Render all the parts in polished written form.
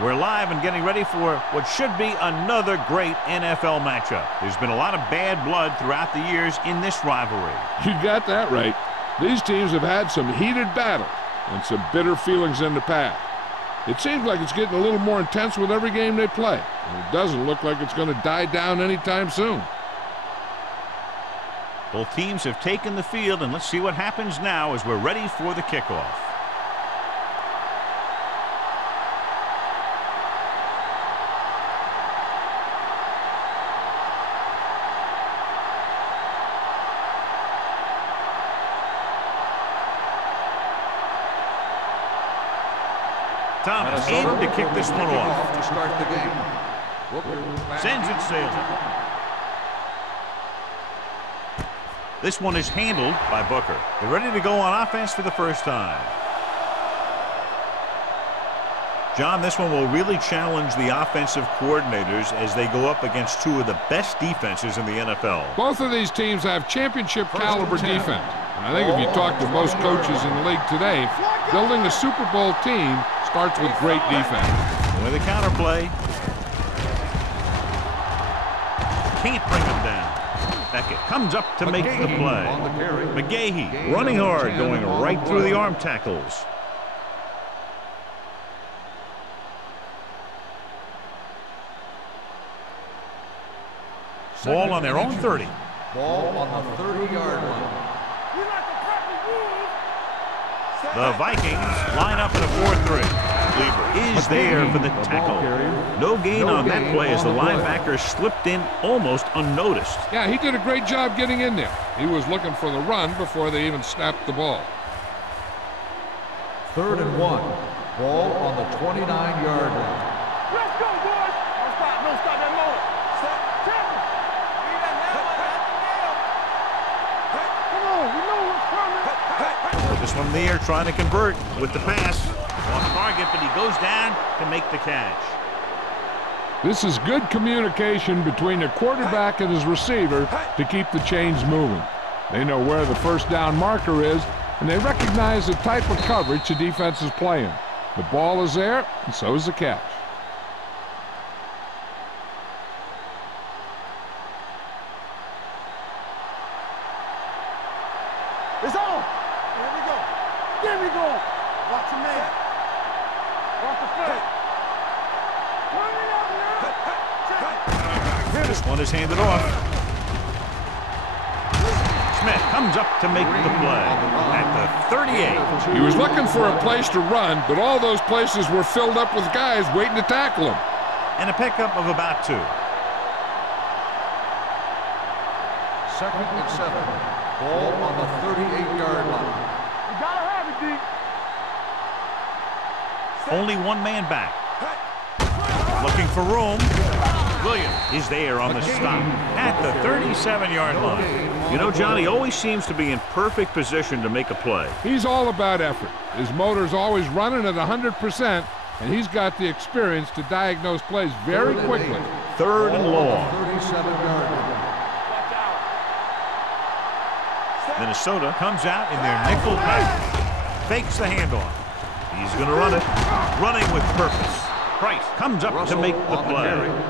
We're live and getting ready for what should be another great NFL matchup. There's been a lot of bad blood throughout the years in this rivalry. You got that right. These teams have had some heated battles and some bitter feelings in the past. It seems like it's getting a little more intense with every game they play, and it doesn't look like it's going to die down anytime soon. Both teams have taken the field, and let's see what happens now as we're ready for the kickoff. Thomas in to kick this one off. To start the game. Sends it sailing. This one is handled by Booker. They're ready to go on offense for the first time. John, this one will really challenge the offensive coordinators as they go up against two of the best defenses in the NFL. Both of these teams have championship caliber defense. And I think if you talk to most coaches in the league today, building a Super Bowl team starts with great defense. With a counterplay. Can't bring him down. Beckett comes up to make the play. McGahee running hard, going right through the arm tackles. Ball on their own 30. Ball on the 30-yard line. The Vikings line up in a 4-3. Cleaver is there for the tackle. No gain on that play as the linebacker slipped in almost unnoticed. Yeah, he did a great job getting in there. He was looking for the run before they even snapped the ball. 3rd and 1. Ball on the 29-yard line. Let's go, boys. Don't stop that motor. Come on, we know what's coming. This one there trying to convert with the pass. On target, but he goes down to make the catch. This is good communication between the quarterback and his receiver to keep the chains moving. They know where the first down marker is, and they recognize the type of coverage the defense is playing. The ball is there, and so is the catch. It's on. Here we go. Here we go. Watch your man. Watch the foot. Turn it up now. This one is handed off. Smith comes up to make the play at the 38. He was looking for a place to run, but all those places were filled up with guys waiting to tackle him. And a pickup of about 2. 2nd and 7. Ball on the 38-yard line. You gotta have it, D. Only one man back. Looking for room. Williams is there on the stop at the 37-yard line. You know, Johnny always seems to be in perfect position to make a play. He's all about effort. His motor's always running at 100%, and he's got the experience to diagnose plays very quickly. 3rd and long. 37-yard line. Minnesota comes out in their nickel package. Fakes the handoff. He's going to run it. Running with purpose. Price comes up to make the play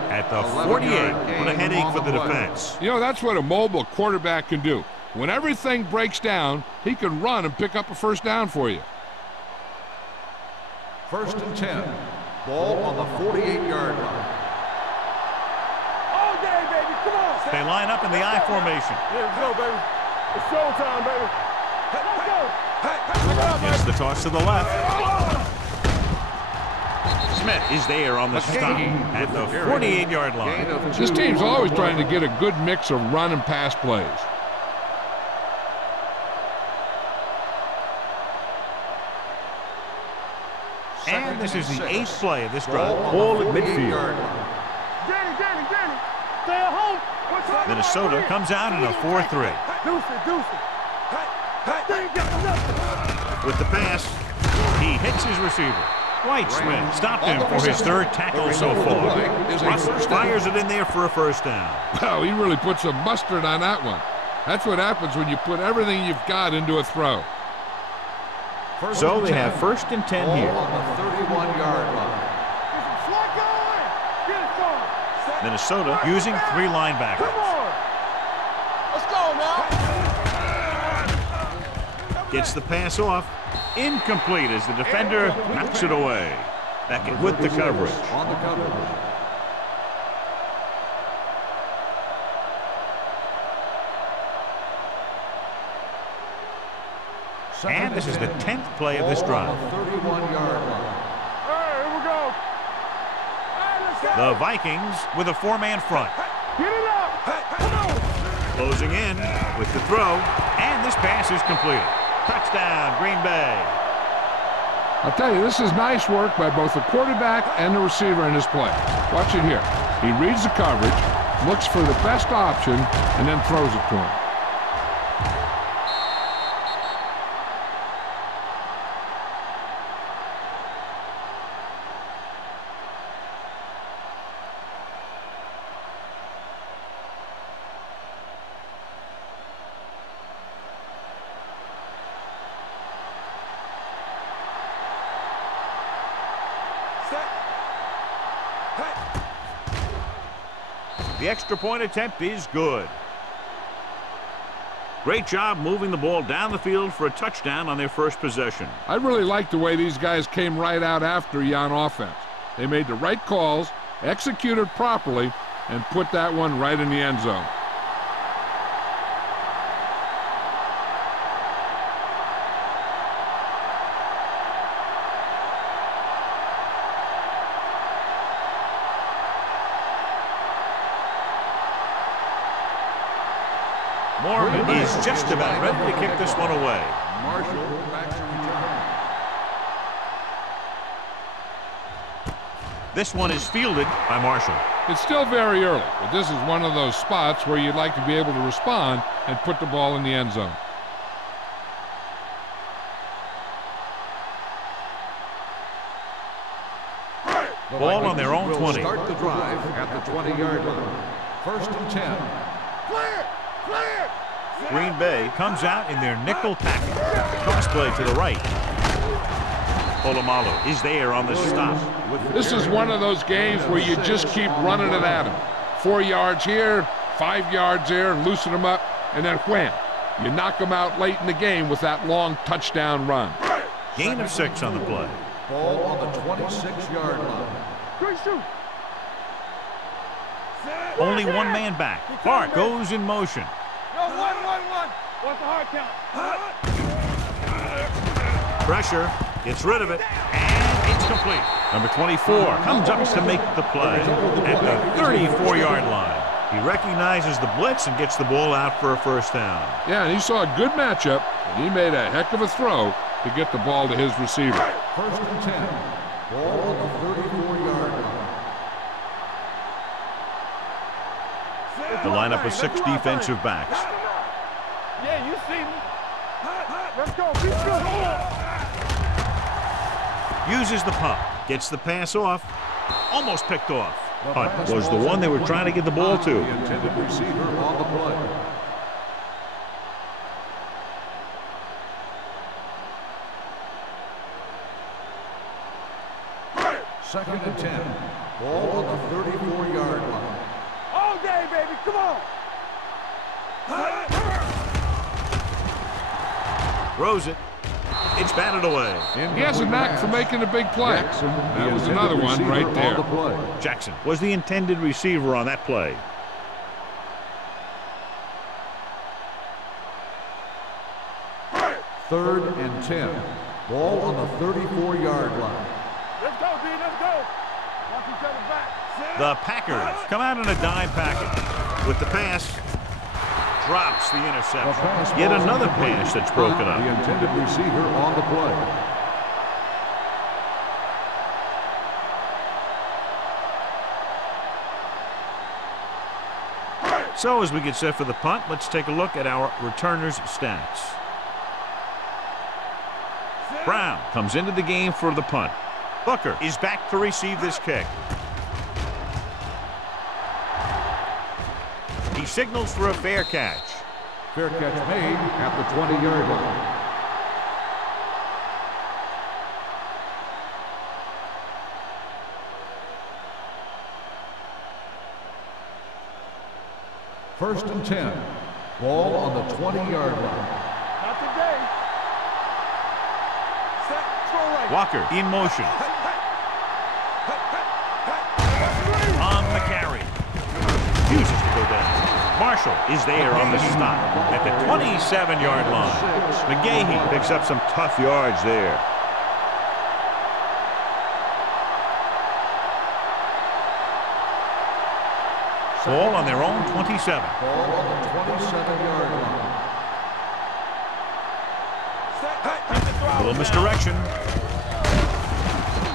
at the 48. What a headache for the defense. You know, that's what a mobile quarterback can do. When everything breaks down, he can run and pick up a first down for you. 1st and 10. Ball on the 48-yard line. All day, baby. Come on. They line up in the I formation. Here we go, baby. It's showtime, baby. Let's go. Gets the toss to the left. Smith is there on the stop at the 48-yard line. This team's always trying to get a good mix of run and pass plays. And this is the 8th play of this drive. Ball at midfield. Danny. Stay at home. Minnesota comes out in a 4-3. Deuce it. They ain't got nothing. With the pass, he hits his receiver. White Smith stopped him for his 3rd tackle so far. Russell fires it in there for a first down. Well, he really put some mustard on that one. That's what happens when you put everything you've got into a throw. So they have 1st and 10 here. On the 31-yard line. Minnesota using 3 linebackers. Come on. Let's go now. Gets the pass off. Incomplete as the defender knocks it away. Beckett with the coverage. On the coverage. And this is the 10th play of this drive. 31-yard line. All right, here we go. All right, let's go. The Vikings with a 4-man front. Get it up. Come on. Closing in with the throw. And this pass is completed. Touchdown, Green Bay. I'll tell you, this is nice work by both the quarterback and the receiver in this play. Watch it here. He reads the coverage, looks for the best option, and then throws it to him. The extra point attempt is good. Great job moving the ball down the field for a touchdown on their first possession. I really like the way these guys came right out after you on offense. They made the right calls, executed properly, and put that one right in the end zone. Morgan is just about ready to kick this one away. Marshall back to return. This one is fielded by Marshall. It's still very early, but this is one of those spots where you'd like to be able to respond and put the ball in the end zone. Ball on their own 20. Start the drive at the 20-yard line. 1st and 10. Clear. Clear. Green Bay comes out in their nickel package. Cross play to the right. Polamalu is there on the stop. This is one of those games where you just keep running it at him. 4 yards here, 5 yards there, loosen them up, and then wham. You knock them out late in the game with that long touchdown run. Gain of 6 on the play. Ball on the 26-yard line. Great shoot. Only 1 man back. Hart goes in motion. Yo, 1, 1, 1. What's the hard count? Pressure. Gets rid of it. And it's complete. Number 24 comes up to make the play at the 34-yard line. He recognizes the blitz and gets the ball out for a first down. Yeah, and he saw a good matchup, and he made a heck of a throw to get the ball to his receiver. 1st and 10. Ball on the 34-yard line. The lineup of 6 defensive backs. Yeah, you see me. Let's go. Be good. Uses the pump. Gets the pass off. Almost picked off. Hunt was the one they were trying to get the ball to. The intended receiver on the play. Second and 10. Ball on the 34-yard line. All day, baby. Come on. Throws it. It's batted away. He has a knack for making a big play. That was another one right there. Jackson was the intended receiver on that play. Third and 10. Ball on the 34-yard line. Let's go, D. Let's go. Watch each other back. The Packers come out in a dime package. With the pass, drops the interception. Yet another pass that's broken up. The intended receiver on the play. So as we get set for the punt, let's take a look at our returners' stats. Brown comes into the game for the punt. Booker is back to receive this kick. He signals for a fair catch. Fair catch made at the 20-yard line. First and 10. Ball on the 20-yard line. Not today. Set, throw right. Walker in motion. On the carry. Refuses to go down. Marshall is there on the stop at the 27-yard line. McGahee picks up some tough yards there. Ball on their own 27. Ball on the 27-yard line. A little misdirection.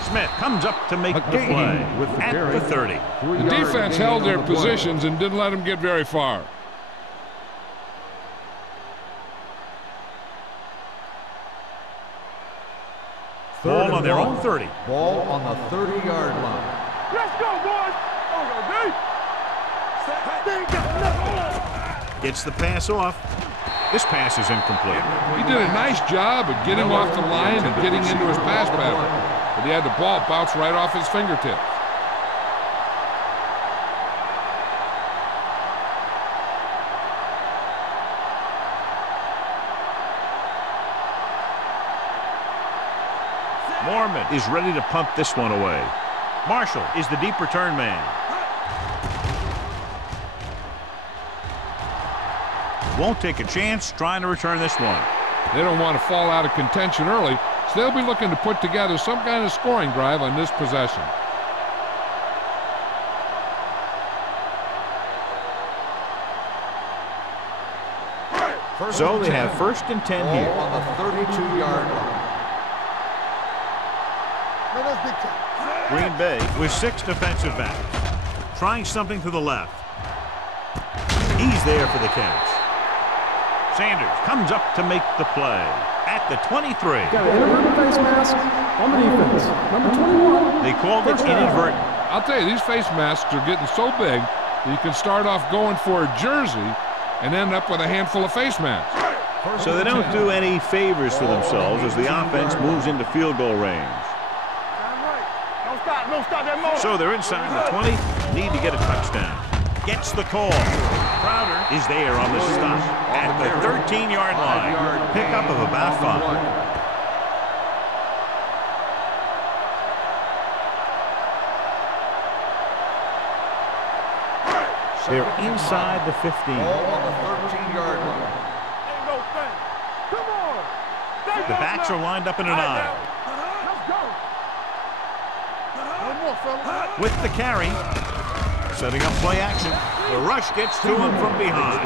Smith comes up to make the play with the at carry. the 30. The defense held their positions and didn't let them get very far. Ball on their own 30. Ball on the 30-yard line. Let's go, boys. Oh, they ain't got nothing. Gets the pass off. This pass is incomplete. He did a nice job of getting off the line and getting into his pass pattern. But he had the ball bounce right off his fingertips. Mormon is ready to punt this one away. Marshall is the deep return man. Won't take a chance trying to return this one. They don't want to fall out of contention early, so they'll be looking to put together some kind of scoring drive on this possession. So they have first and 10 Ball here. on the 32-yard line. Man, that's big time. Green Bay with 6 defensive backs. Trying something to the left. He's there for the catch. Sanders comes up to make the play at the 23. Got an inadvertent face mask on the defense. Number 21. They called it inadvertent. I'll tell you, these face masks are getting so big that you can start off going for a jersey and end up with a handful of face masks. So they don't do any favors for themselves as the offense moves into field goal range. Damn right. Don't stop that motor. So they're inside the 20, need to get a touchdown. Gets the call. Crowder is there on the stop at the 13-yard line. Pickup of about 5. They're inside the 15. Ball on the 13-yard line. Ain't no thing. Come on. The backs are lined up in an aisle. Let's go. One more, fella. With the carry, setting up play action. The rush gets to him from behind.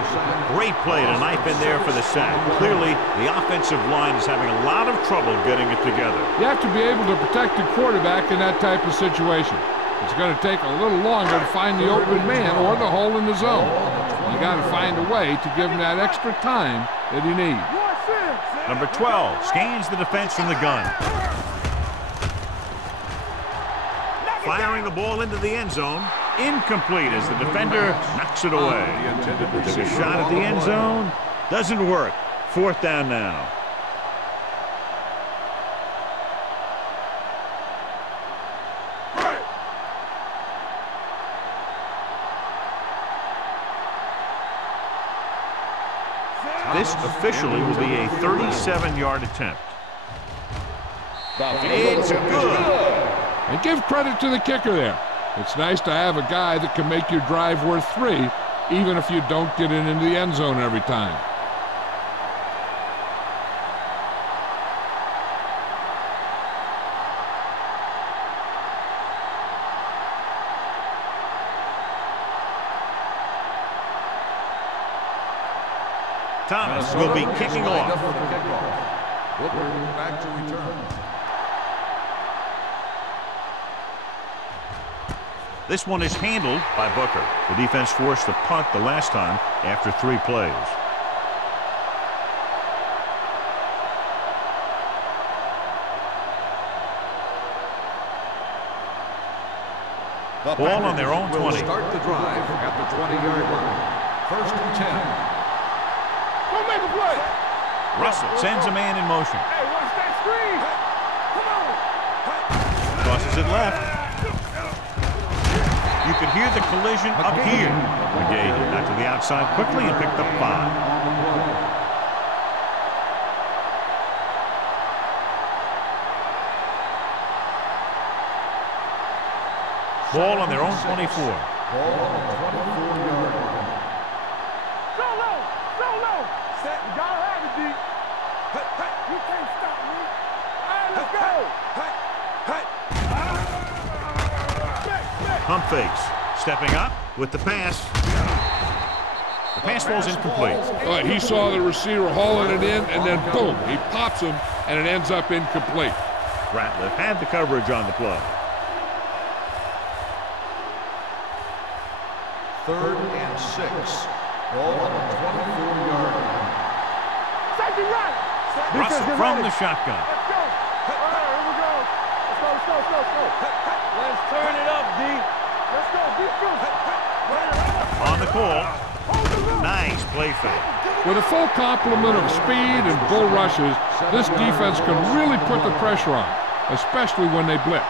Great play to knife in there for the sack. Clearly, the offensive line is having a lot of trouble getting it together. You have to be able to protect the quarterback in that type of situation. It's going to take a little longer to find the open man or the hole in the zone. You got to find a way to give him that extra time that he needs. Number 12 scans the defense from the gun. Firing the ball into the end zone. Incomplete as the defender knocks it away. Took a shot at the end zone. Doesn't work. 4th down now. This officially will be a 37-yard attempt. It's good. And give credit to the kicker there. It's nice to have a guy that can make your drive worth 3, even if you don't get it into the end zone every time. Thomas will be kicking off. Booker back to return. This one is handled by Booker. The defense forced to punt the last time after 3 plays. Ball on their own 20. Start the drive at the 20-yard line. First and 10. Go make a play. Russell sends a man in motion. Hey, watch that screen. Come on. Crosses it left. You can hear Hear the collision up here. McGee got to the outside quickly and picked up 5. Ball on their own 24. Ball on the 24-yard line. So low. Set. You gotta have it, D. You can't stop me. All right, let's go. Pump fakes. Stepping up with the pass. The pass falls incomplete. He saw the receiver hauling it in, and then boom, he pops him, and it ends up incomplete. Ratliff had the coverage on the play. 3rd and 6. Ball on the 24-yard line. Safety right. Russell from the shotgun. Let's go. All right, here we go. Let's go. Let's turn it up, D. Let's go. Defense. On the call. Nice play fake. With a full complement of speed and bull rushes, this defense can really put the pressure on, especially when they blitz.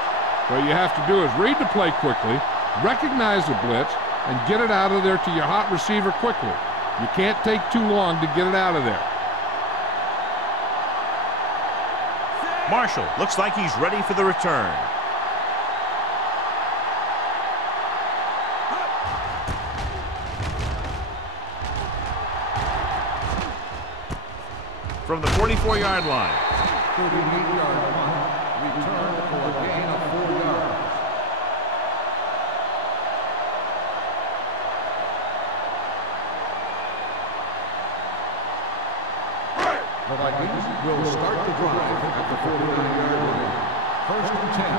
What you have to do is read the play quickly, recognize the blitz, and get it out of there to your hot receiver quickly. You can't take too long to get it out of there. Marshall looks like he's ready for the return. From the 44-yard line. 38-yard line. Return for a gain of 4 yards. The Vikings will start the drive at the 49-yard line. 1st and 10.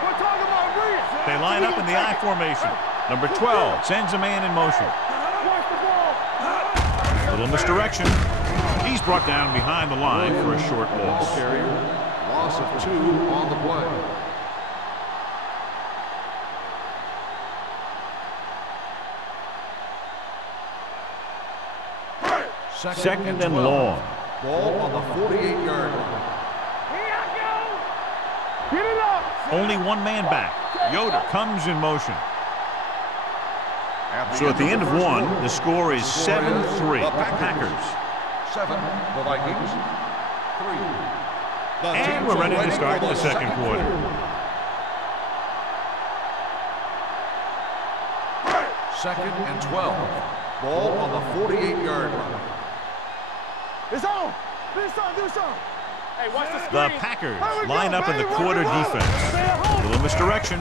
We're talking about Reed. They line up in the I formation. Number 12 sends a man in motion. Watch the ball. Little misdirection. He's brought down behind the line for a short loss. Carrier, loss of 2 on the play. Second and long. Ball on the 48-yard line. Here I go. Get it up. Only one man back. Yoder comes in motion. So at the end of one, the score is 7-3. Packers. 7, the Vikings. 3. And we're ready to start the second quarter. Second and 12. Ball on the 48-yard line. It's on. Do something. Hey, watch the screen. The Packers line up in the quarter defense. Little misdirection.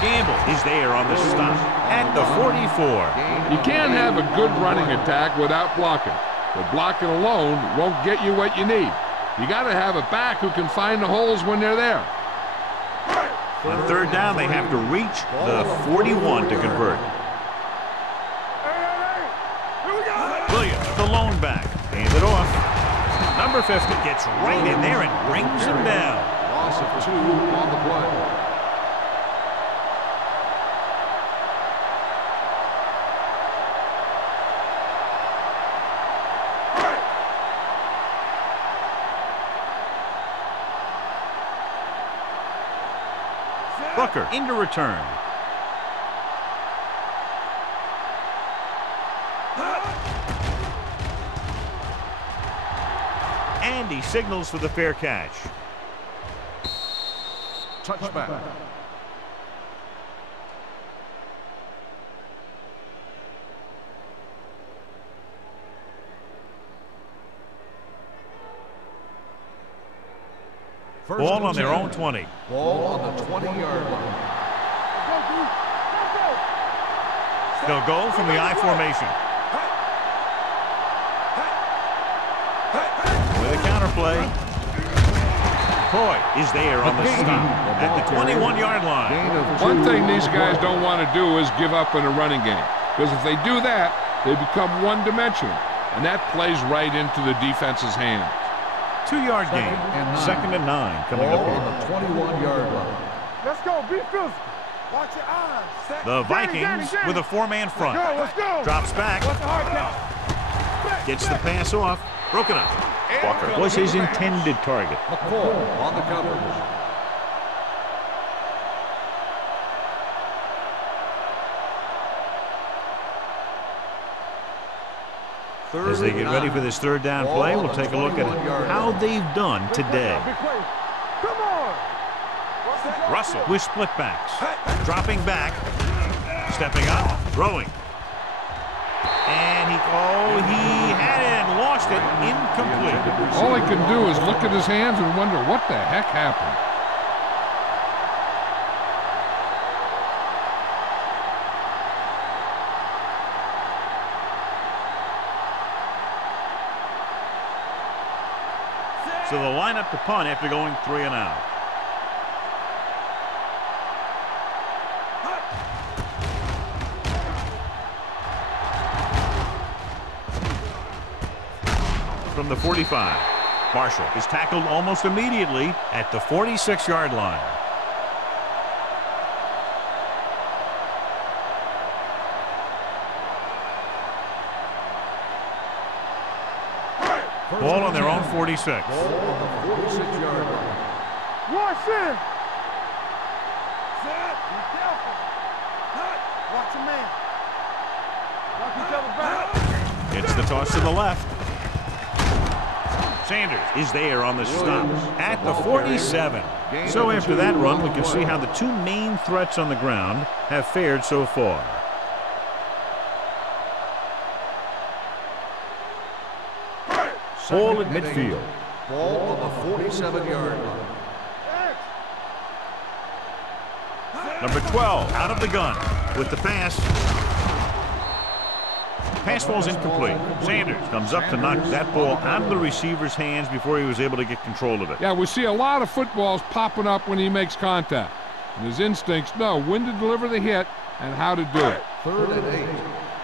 Gamble is there on the stop at the 44. You can't have a good running attack without blocking. But blocking alone won't get you what you need. You got to have a back who can find the holes when they're there. On 3rd down, they have to reach the 41 to convert. Williams, the lone back, hand it off. Number 50 gets right in there and brings him down. Loss of 2 on the play. Booker into return. And he signals for the fair catch. Touchback. Ball on their own 20. Ball on the 20-yard line. They'll go from the I formation. With a counterplay. Coy is there on the stop at the 21-yard line. One thing these guys don't want to do is give up in a running game. Because if they do that, they become one-dimensional. And that plays right into the defense's hands. 2-yard gain. 2nd and 9 coming up Ball here. on the 21-yard line. Let's go. Be physical. Watch your eyes. The Vikings with a 4-man front. Let's go. Drops back. Watch the hard count. Gets the pass off. Broken up. Walker was his intended target. McCall on the coverage. As they get ready for this third down play, we'll take a look at how they've done today. Come on. Russell with split backs. Dropping back. Stepping up. Throwing. And he had it and lost it. Incomplete. All he can do is look at his hands and wonder what the heck happened. So they'll line up to punt after going 3 and out. From the 45. Marshall is tackled almost immediately at the 46-yard line. Ball on their own 46. Ball on the 46-yard line. Watch it. Set. Be careful. Watch your man. Watch each other back. It's the toss to the left. Sanders is there on the stop at the 47. So after that run, we can see how the two main threats on the ground have fared so far. Ball at midfield. Ball on the 47-yard line. Number 12 out of the gun with the pass. Pass ball's incomplete. Sanders comes up to knock that ball out of the receiver's hands before he was able to get control of it. Yeah, we see a lot of footballs popping up when he makes contact. And his instincts know when to deliver the hit and how to do it. 3rd and 8.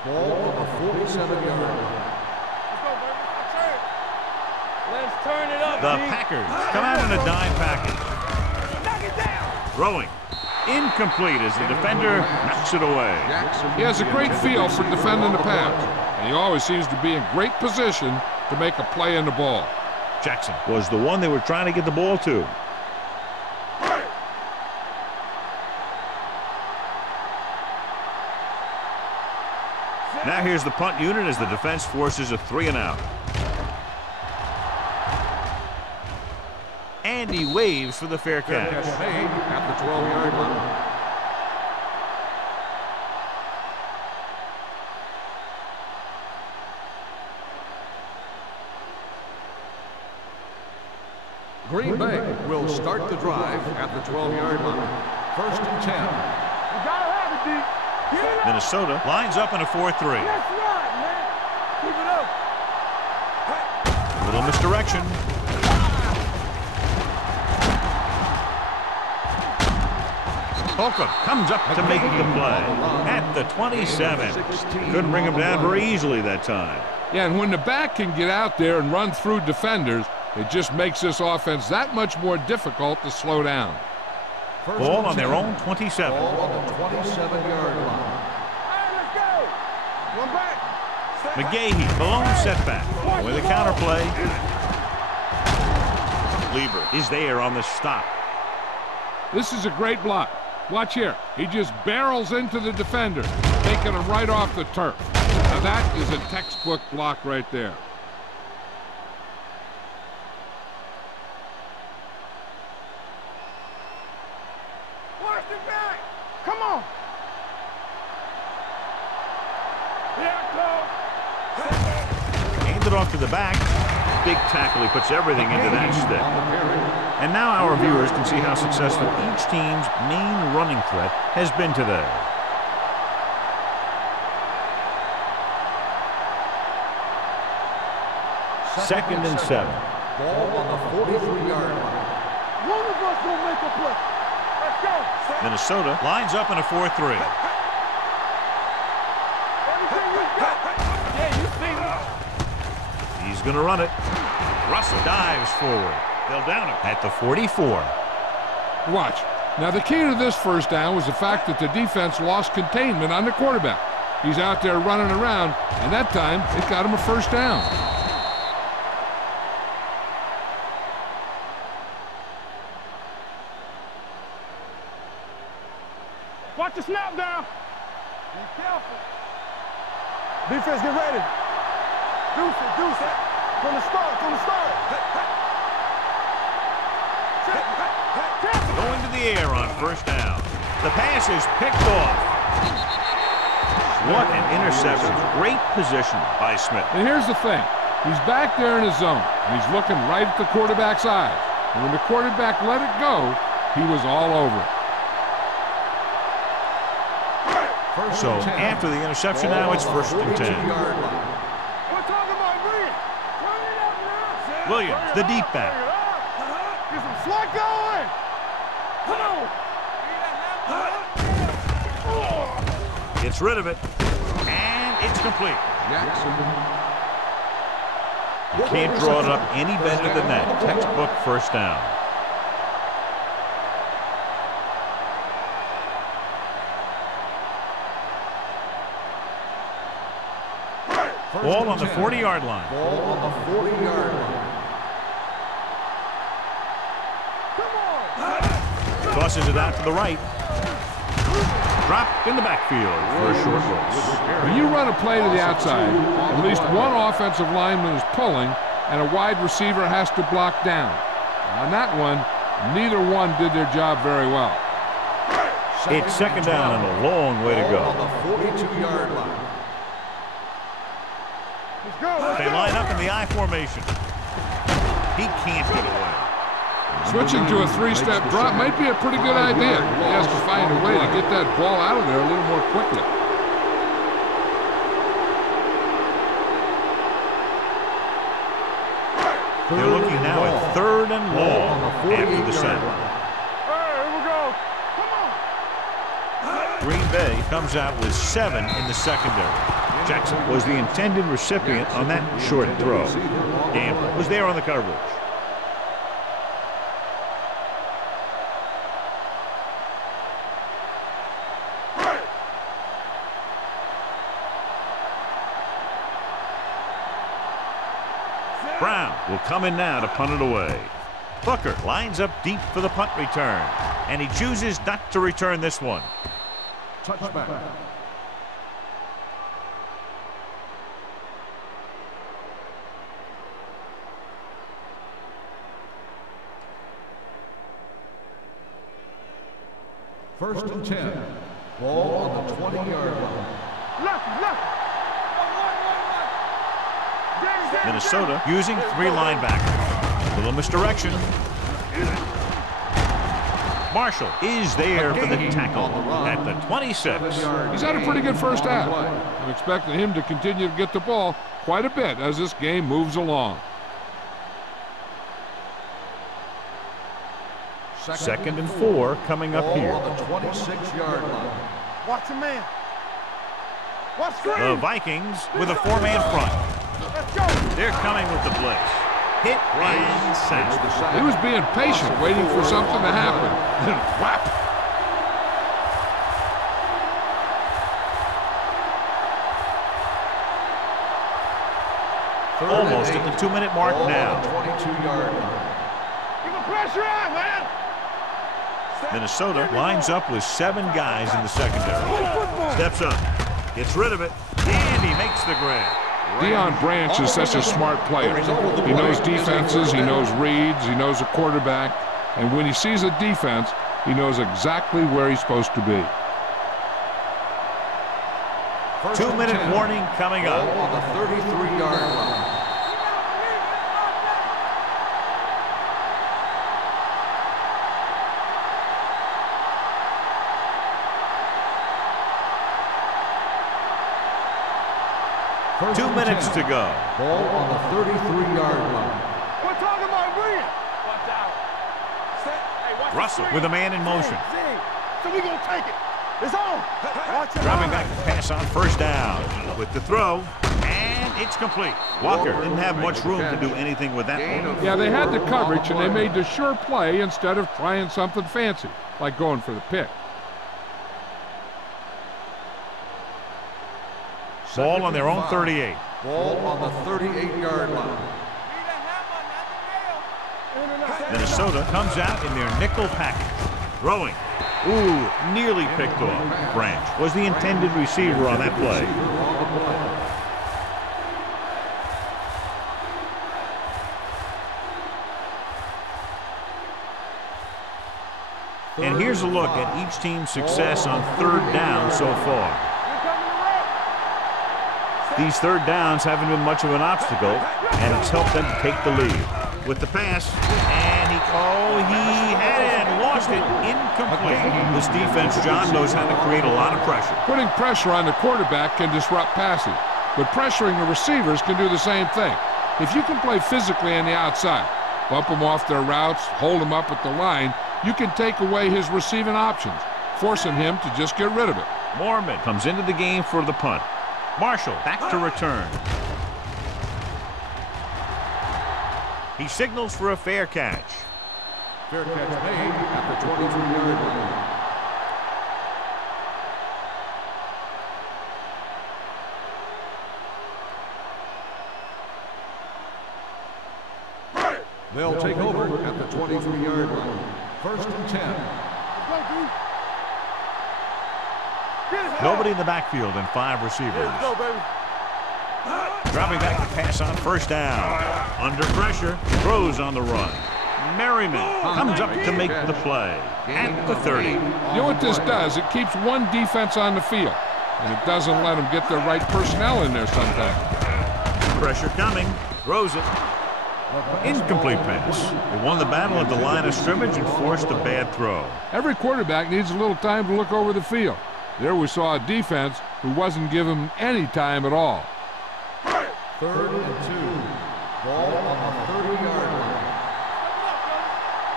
Ball on the 47-yard line. Let's turn it up. The Packers come out in a dime package. Knock it down. Throwing. Incomplete as the defender knocks it away. He has a great feel for defending the pass, and he always seems to be in great position to make a play in the ball. Jackson was the one they were trying to get the ball to. Now here's the punt unit as the defense forces a 3 and out. And he waves for the fair catch. Made at the 12-yard line. Green Bay will start the drive at the 12-yard line. 1st and 10. You gotta have it, D. Get it up. Minnesota lines up in a 4-3. Let's run, man. Keep it up. Little misdirection. Holcomb comes up to make the play at the 27. Couldn't bring him down very easily that time. Yeah, and when the back can get out there and run through defenders, it just makes this offense that much more difficult to slow down. Ball on their own 27. Ball on the 27-yard line. Hey, let's go. One back. McGahee, Malone setback with a counterplay. Lieber is there on the stop. This is a great block. Watch here. He just barrels into the defender, taking him right off the turf. Now that is a textbook block right there. Watch the back. Come on. Here it goes. Hand it off to the back. Big tackle. He puts everything into that stick. And now our viewers can see how successful each team's main running threat has been today. Second and 7. Ball on the 43-yard line. One of us will make a play. Let's go. Minnesota lines up in a 4-3. Everything we got. Yeah, you see me. He's going to run it. Russell dives forward. They'll down him at the 44. Watch. Now the key to this first down was the fact that the defense lost containment on the quarterback. He's out there running around, and that time it got him a first down. Watch the snap down. Be careful. Defense, get ready. Deuce it. From the start. Going to the air on first down. The pass is picked off. What an interception. Great position by Smith. And here's the thing. He's back there in his zone, and he's looking right at the quarterback's eyes. And when the quarterback let it go, he was all over it. So after the interception, now it's 1st and 10. Williams, the deep back. Get some slot going. Come on. Gets rid of it, and it's complete. You can't draw it up any better than that. Textbook first down. Ball on the 40-yard line. Ball on the 40-yard line. Tosses it out to the right. Dropped in the backfield for a short loss. When you run a play to the outside, at least one offensive lineman is pulling, and a wide receiver has to block down. On that one, neither one did their job very well. It's 2nd down and a long way to go. On the 42-yard line. They line up in the I formation. He can't get away. Switching to a 3-step drop might be a pretty good idea. He has to find a way to get that ball out of there a little more quickly. They're looking now at 3rd and long after the snap. Green Bay comes out with 7 in the secondary. Jackson was the intended recipient on that short throw. Gamble was there on the coverage. Brown will come in now to punt it away. Booker lines up deep for the punt return, and he chooses not to return this one. Touchback. First and 10. Ball on the 20-yard line. Minnesota using 3 linebackers. Little misdirection. Marshall is there for the tackle at the 26. He's had a pretty good first half. I'm expecting him to continue to get the ball quite a bit as this game moves along. 2nd and 4 coming up here. On the 26-yard line. Watch a man. Watch The Vikings with a 4-man front. Let's go. They're coming with the blitz. Hit and sack. He was being patient, waiting for something to happen. Then whap! Almost at the 2-minute mark now. 22-yard line. Keep the pressure on, man. Minnesota lines up with 7 guys in the secondary. Steps up, gets rid of it, and he makes the grab. Deion Branch is such a smart player. He knows defenses, he knows reads, he knows a quarterback, and when he sees a defense, he knows exactly where he's supposed to be. 2-minute warning coming up. Ball on the 33-yard line. First 2 and minutes 10. to go. Ball on the 33-yard line. We're talking about Williams. Watch out. Hey, watch Russell with a man in motion. So we gonna take it. It's on. Watch it. Dropping back to pass on first down. With the throw, and it's complete. Walker didn't have much room to do anything with that one. Yeah, they had the coverage, and they made the sure play instead of trying something fancy, like going for the pick. Ball on their own 38. Ball on the 38-yard line. Minnesota comes out in their nickel package. Throwing. Ooh, nearly picked off. Branch was the intended receiver on that play. And here's a look at each team's success on third down so far. These third downs haven't been much of an obstacle, and it's helped them to take the lead. With the pass, and he had it, lost it, incomplete. This defense, John, knows how to create a lot of pressure. Putting pressure on the quarterback can disrupt passing, but pressuring the receivers can do the same thing. If you can play physically on the outside, bump them off their routes, hold them up at the line, you can take away his receiving options, forcing him to just get rid of it. Mormon comes into the game for the punt. Marshall back to return. He signals for a fair catch. Fair catch made at the 23-yard line. They'll take over at the 23-yard line. 1st and 10. Nobody in the backfield and 5 receivers. Dropping back to pass on first down. Under pressure, throws on the run. Merriman comes up to make the play at the 30. You know what this does? It keeps one defense on the field, and it doesn't let them get the right personnel in there sometimes. Pressure coming, throws it. Incomplete pass. They won the battle at the line of scrimmage and forced a bad throw. Every quarterback needs a little time to look over the field. There we saw a defense who wasn't given any time at all. 3rd and 2. Ball on the 30-yard line.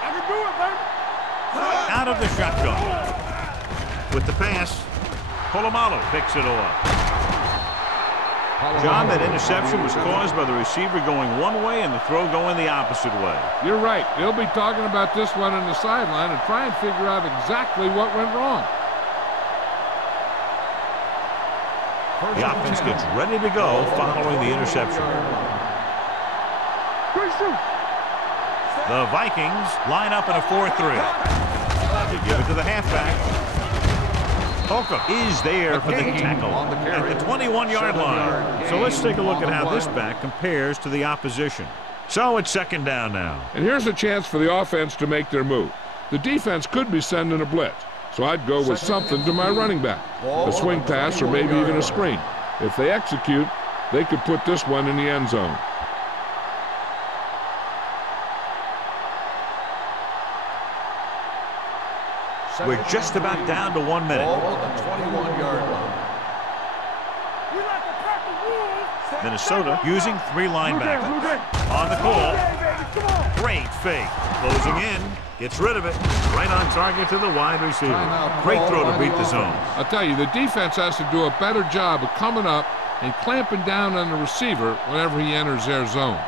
I can do it, baby. Out of the shotgun. With the pass, Polamalu picks it off. John, that interception was caused by the receiver going one way and the throw going the opposite way. You're right. They'll be talking about this one on the sideline and try and figure out exactly what went wrong. The offense gets ready to go following the interception. The Vikings line up in a 4-3. They give it to the halfback. Holcomb is there for the tackle at the 21-yard line. So let's take a look at how this back compares to the opposition. So it's 2nd down now. And here's a chance for the offense to make their move. The defense could be sending a blitz, so I'd go with something to my running back. A swing pass or maybe even a screen. If they execute, they could put this one in the end zone. We're just about down to 1 minute. Ball on the 21-yard line. Minnesota using 3 linebackers. On the call. Great fake. Closing in. Gets rid of it. Right on target to the wide receiver. Great throw to beat the zone. I'll tell you, the defense has to do a better job of coming up and clamping down on the receiver whenever he enters their zone.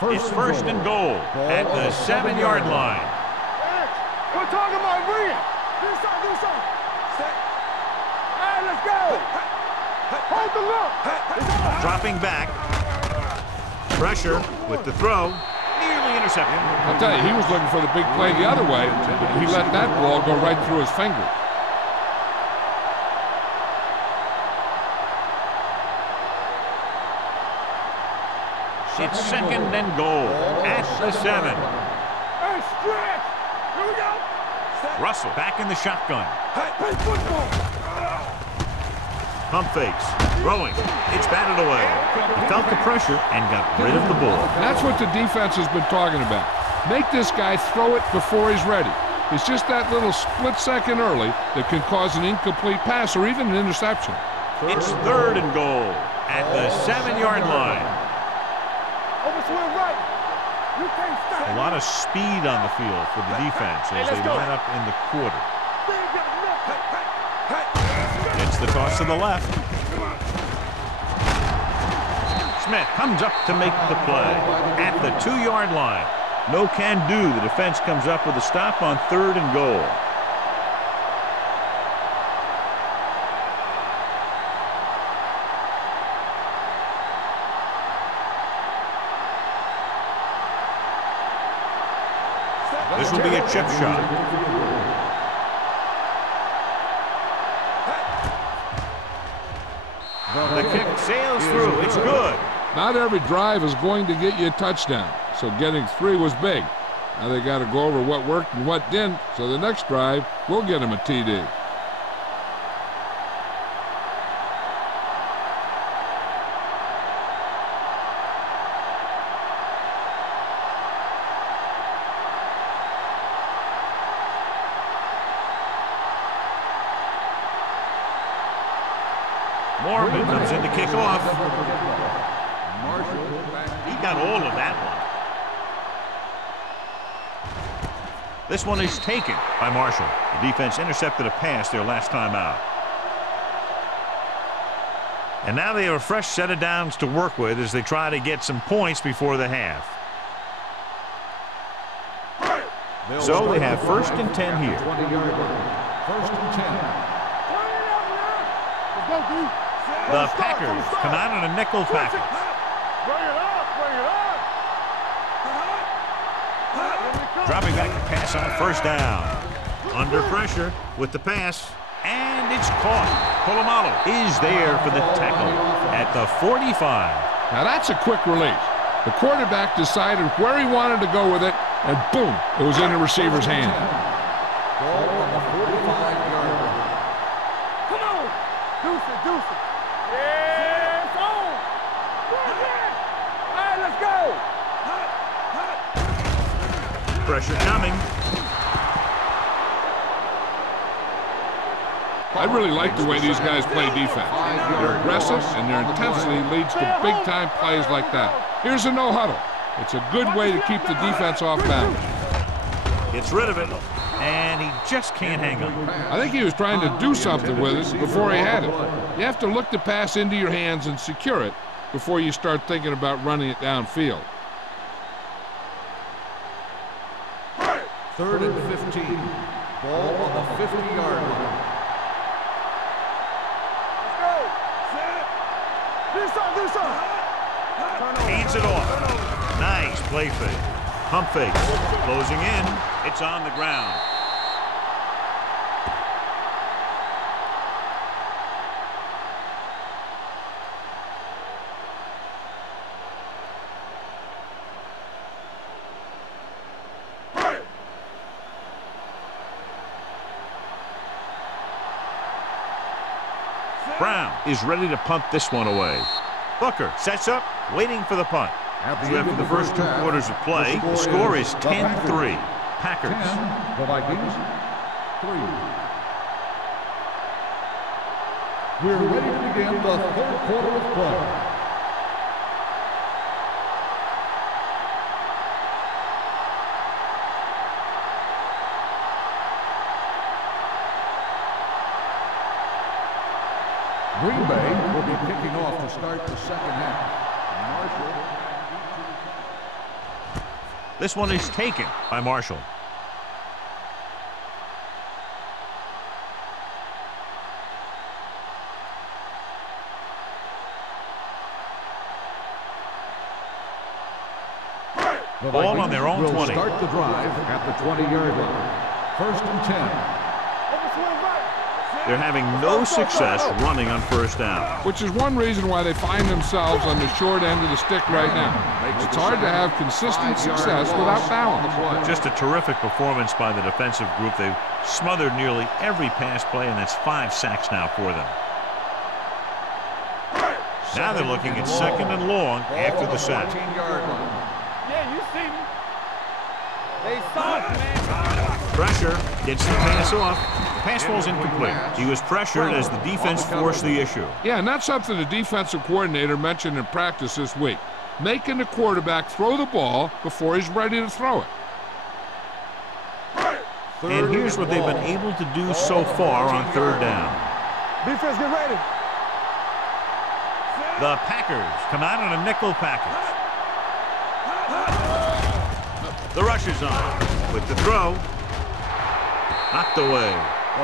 It's 1st and goal at the 7-yard line. We're talking about bring it. Do something. All right, let's go. Hold the look. Dropping back. Pressure with the throw. Nearly intercepted. I'll tell you, he was looking for the big play the other way. He let that ball go right through his finger. It's 2nd and goal at the 7. Hey, stretch. Here we go. Russell back in the shotgun. Hey, football. Pump fakes. Throwing. It's batted away. He felt the pressure and got rid of the ball. That's what the defense has been talking about. Make this guy throw it before he's ready. It's just that little split second early that can cause an incomplete pass or even an interception. It's 3rd and goal at the 7-yard line. Over to the right. You can't stop. A lot of speed on the field for the defense as they line up in the quarter. It's the toss to the left. Smith comes up to make the play at the 2-yard line. No can do. The defense comes up with a stop on 3rd and goal. This will be a chip shot. The kick sails through. It's good. Not every drive is going to get you a touchdown. so getting 3 was big. Now they got to go over what worked and what didn't, so the next drive will get them a TD. Mormon comes in to kick off. He got all of that one. This one is taken by Marshall. The defense intercepted a pass their last time out. And now they have a fresh set of downs to work with as they try to get some points before the half. So they have 1st and 10 here. 20-yard line. 1st and 10. Let's go, D. The Packers come out in a nickel package. Bring it up, bring it up. Dropping back to pass on 1st down. Under pressure with the pass. And it's caught. Polamalu is there for the tackle at the 45. Now that's a quick release. The quarterback decided where he wanted to go with it, and boom, it was in the receiver's hand. Ball on the 45-yard line. Come on. Deuce it, deuce it. Yeah, it's on. All right, let's go. Pressure coming. I really like the way these guys play defense. They're aggressive, and their intensity leads to big-time plays like that. Here's a no-huddle. It's a good way to keep the defense off balance. Gets rid of it, and he just can't hang on. I think he was trying to do something with it before he had it. You have to look the pass into your hands and secure it before you start thinking about running it downfield. 3rd and 15. Ball on the 50-yard line. Feeds it off. Nice play fake. Pump fake. Closing in. It's on the ground. Brown is ready to punt this one away. Booker sets up, waiting for the punt. So after the first 2 quarters of play, the score is 10-3. Packers. 10, the Vikings, 3. We're ready to begin the 3rd quarter of play. Green Bay will be kicking off to start the 2nd half. Marshall. This one is taken by Marshall. The Ball on their own will 20. Start the drive at the 20-yard line. 1st and 10. They're having no success running on 1st down. Which is one reason why they find themselves on the short end of the stick right now. It's hard to have consistent success without balance. Just a terrific performance by the defensive group. They've smothered nearly every pass play, and that's 5 sacks now for them. Now they're looking at 2nd and long after the sack. Yeah, you see me. They saw it, man. Pressure gets the pass off. The pass falls incomplete. He was pressured as the defense forced the issue. Yeah, and that's something the defensive coordinator mentioned in practice this week. Making the quarterback throw the ball before he's ready to throw it. And here's what they've been able to do so far on 3rd down. Defense, get ready. The Packers come out in a nickel package. The rush is on with the throw. Knocked away.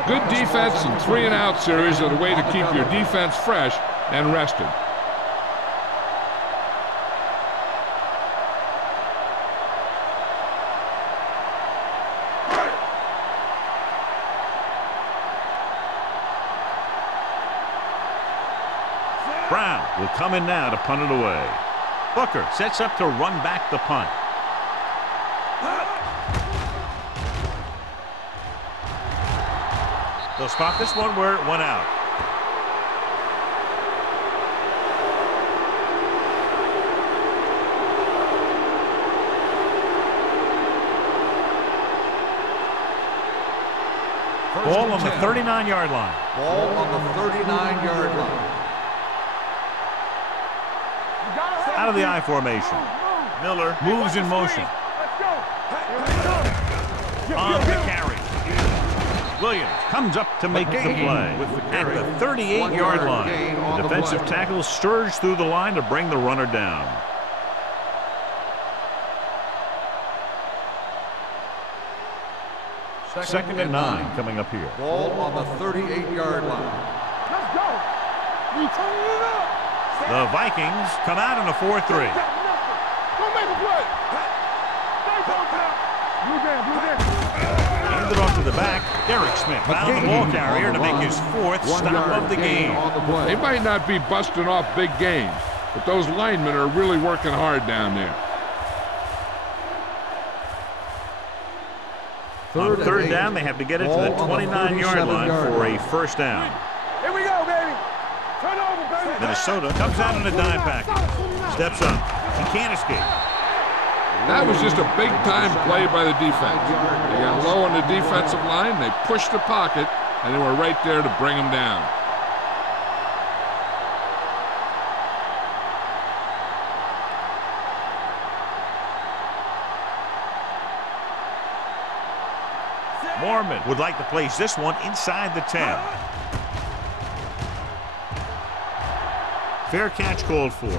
Good defense and 3-and-out series are the way to keep your defense fresh and rested. Brown will come in now to punt it away. Booker sets up to run back the punt. They'll spot this one where it went out. Ball on the 39-yard line. Ball on the 39-yard line. Out of the I formation. Miller moves in motion. On the carry. Williams comes up to make the play. At the 38-yard line, the defensive tackle surged through the line to bring the runner down. Second and 9 coming up here. Ball on the 38-yard line. Let's go. We turning it up. The Vikings come out in a 4-3. Go make a play. Stay on top. Blue game. Handed off to the back. Derek Smith found the ball carrier to make his 4th stop of the game. They might not be busting off big games, but those linemen are really working hard down there. On third down, they have to get it to the 29-yard line for a first down. Here we go, baby. Turn over, baby. Minnesota comes out in a dime package. Steps up. He can't escape. That was just a big-time play by the defense. They got low on the defensive line, they pushed the pocket, and they were right there to bring him down. Mormon would like to place this one inside the 10. Fair catch called for.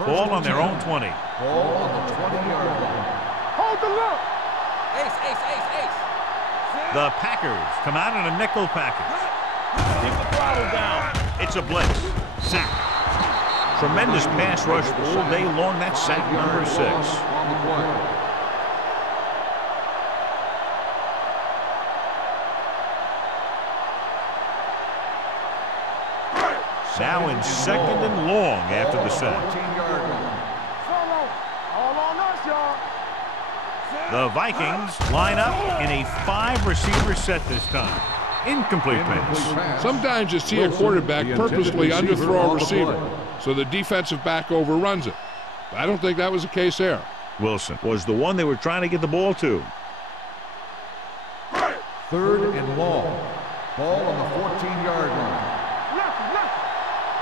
Ball on their own 20. Ball on the 20-yard line. Hold the look. Ace. The Packers come out in a nickel package. Keep the throttle down. It's a blitz. Sack. Tremendous pass rush all day long. That's sack number 6. On the play. Now in second and long after the sack. 14-yard line. Solo. All on us, y'all. The Vikings line up in a 5-receiver set this time. Incomplete pass. Sometimes you see a quarterback purposely underthrow a receiver, so the defensive back overruns it. I don't think that was the case there. Wilson was the one they were trying to get the ball to. Third and long. Ball on the 14-yard line.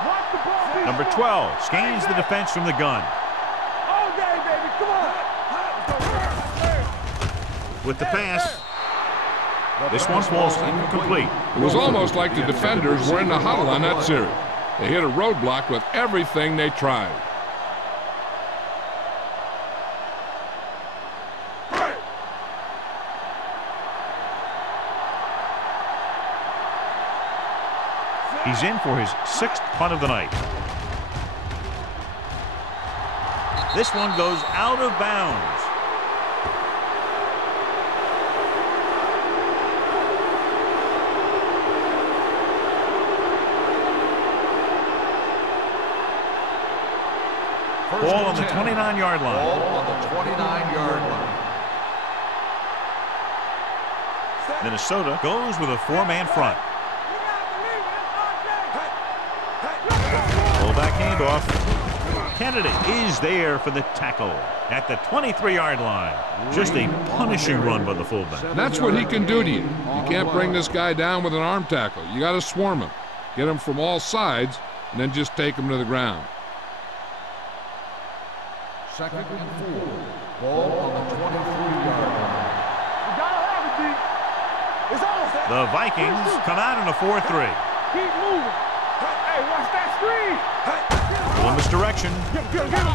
Watch the ball. Number 12 scans the defense from the gun. All day, baby. Come on. With the pass, this one falls incomplete. It was almost like the defenders were in the huddle on that series. They hit a roadblock with everything they tried. He's in for his 6th punt of the night. This one goes out of bounds. Ball on the 29-yard line. Ball on the 29-yard line. Minnesota goes with a 4-man front. Fullback handoff. Kennedy is there for the tackle at the 23-yard line. Just a punishing run by the fullback. That's what he can do to you. You can't bring this guy down with an arm tackle. You got to swarm him. Get him from all sides, and then just take him to the ground. Second and 4. Ball on the 23-yard line. You gotta have it, D. It's on. The Vikings come out in a 4-3. Keep moving. Hey, watch that screen. Full misdirection. Get him.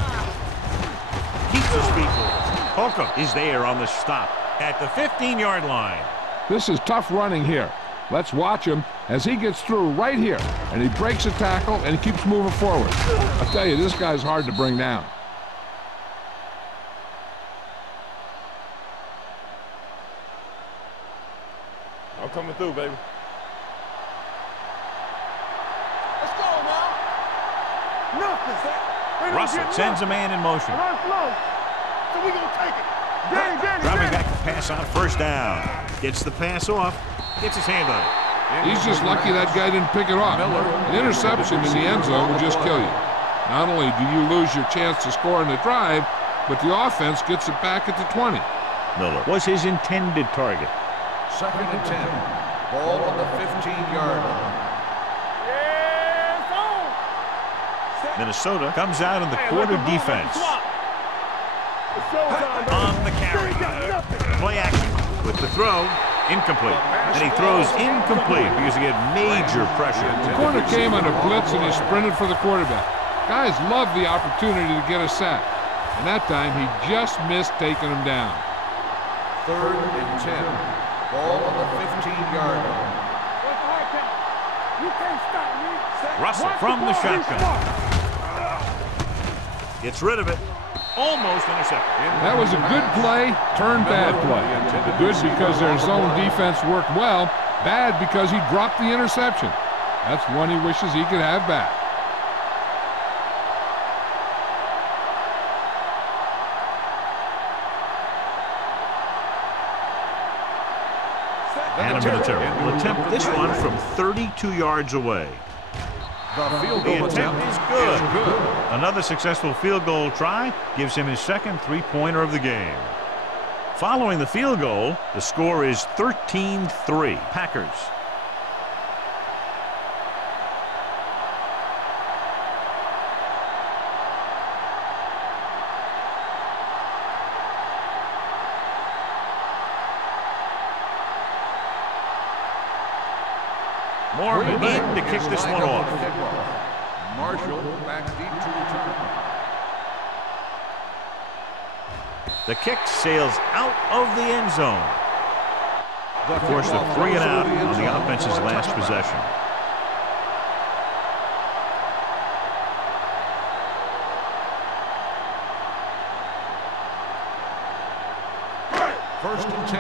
Keeps his feet moving. Holcomb is there on the stop at the 15-yard line. This is tough running here. Let's watch him as he gets through right here, and he breaks a tackle and he keeps moving forward. I tell you, this guy's hard to bring down. I'm coming through, baby. Nothing. Russell sends a man in motion. Run slow. So we gonna take it. Driving back to pass on first down. Gets the pass off. Gets his hand on it. He's just lucky that guy didn't pick it off. An interception in the end zone will just kill you. Not only do you lose your chance to score in the drive, but the offense gets it back at the 20. Miller was his intended target. 2nd and 10. Ball on the 15-yard line. Minnesota comes out in the quarter defense. On the carry. Play action with the throw. Incomplete. And he throws incomplete because he had major pressure. The corner came on a blitz and he sprinted for the quarterback. Guys love the opportunity to get a sack. And that time he just missed taking him down. 3rd and 10. Ball on the 15-yard line. You can't stop me. Russell from the shotgun. Gets rid of it. Almost intercepted. That was a good play, turned bad play. Good because their zone defense worked well. Bad because he dropped the interception. That's one he wishes he could have back. And a military will attempt this one from 32 yards away. The attempt is good. Another successful field goal try gives him his second three-pointer of the game. Following the field goal, the score is 13-3. Packers. Morgan in to kick this one off. Marshall back deep to return. The kick sails out of the end zone. Forced a 3 and out on the offense's last possession. First and 10.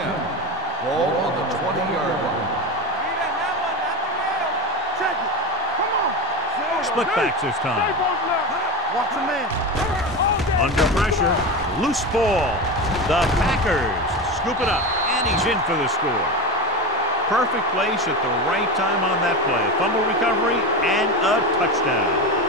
Ball on the 20-yard line. Split backs this time. Watch a man. Under pressure. Loose ball. The Packers scoop it up. And he's in for the score. Perfect place at the right time on that play. A fumble recovery and a touchdown.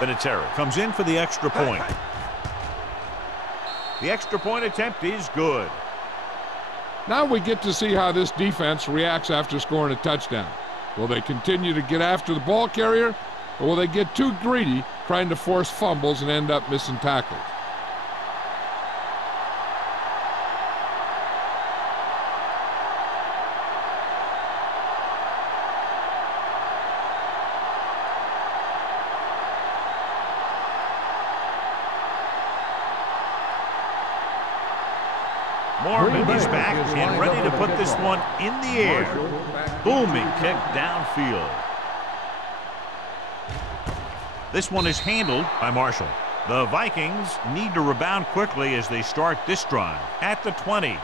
Vinatieri comes in for the extra point. The extra point attempt is good. Now we get to see how this defense reacts after scoring a touchdown. Will they continue to get after the ball carrier, or will they get too greedy trying to force fumbles and end up missing tackles? Mormon is back and ready to put this one in the air. Booming kick downfield. This one is handled by Marshall. The Vikings need to rebound quickly as they start this drive at the 20.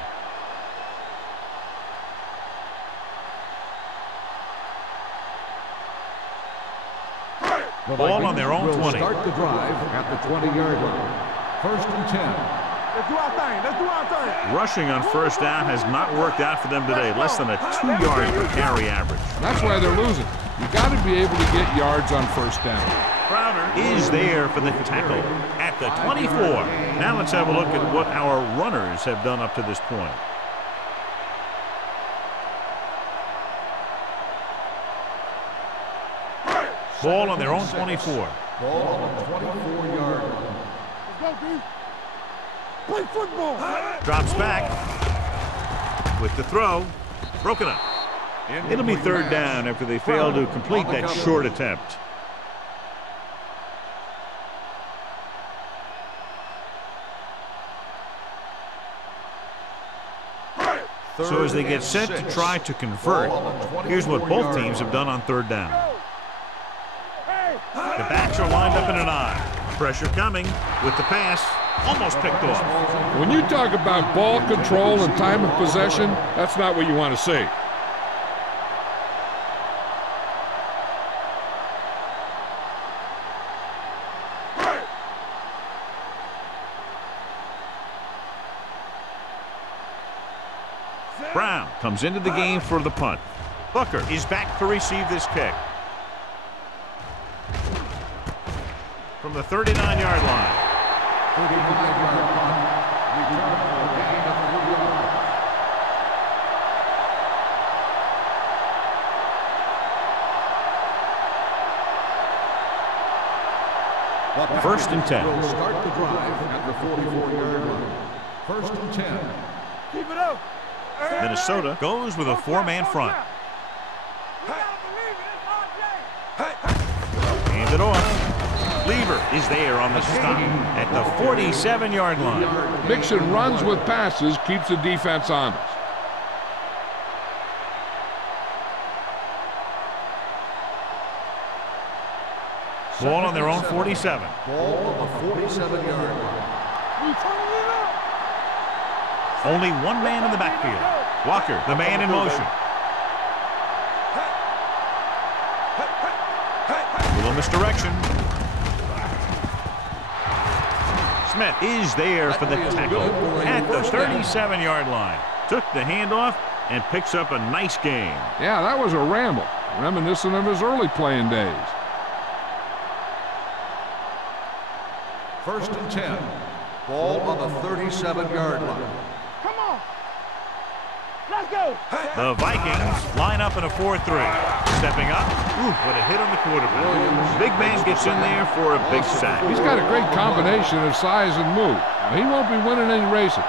Ball on their own 20. Start the drive at the 20-yard line. First and 10. Let's do our thing. Let's do our thing. Rushing on first down has not worked out for them today. Less than a 2-yard per carry average. That's why they're losing. You got to be able to get yards on first down. Crowder is there for the tackle at the 24. Now let's have a look at what our runners have done up to this point. Ball on their own 24. Ball on the 24-yard line. Let's go, D. Play football. Drops back with the throw. Broken up. It'll be third down after they fail to complete that short attempt. So as they get set to try to convert, here's what both teams have done on third down. The backs are lined up in an I. Pressure coming with the pass. Almost picked off. When you talk about ball control and time of possession, that's not what you want to see. Brown comes into the game for the punt. Booker is back to receive this kick. From the 39-yard line. 35-yard punt. Return for a gain of 3 yards. First and 10. Will start the drive at the 44-yard line. First and 10. Keep it up. Minnesota goes with a 4-man front. Hand it off. Lever is there on the stop at the 47-yard line. Mixon runs with passes, keeps the defense honest. Ball on their own 47. Ball on the 47-yard line. Only one man in the backfield. Walker, the man in motion. Little misdirection. Smith is there for the tackle at the 37-yard line. Took the handoff and picks up a nice gain. Yeah, that was a ramble, reminiscent of his early playing days. First and 10. Ball on the 37-yard line. Come on. Let's go. The Vikings line up in a 4-3. Stepping up. Ooh, what a hit on the quarterback. Big man gets in there for a big sack. He's got a great combination of size and move. Now, he won't be winning any races,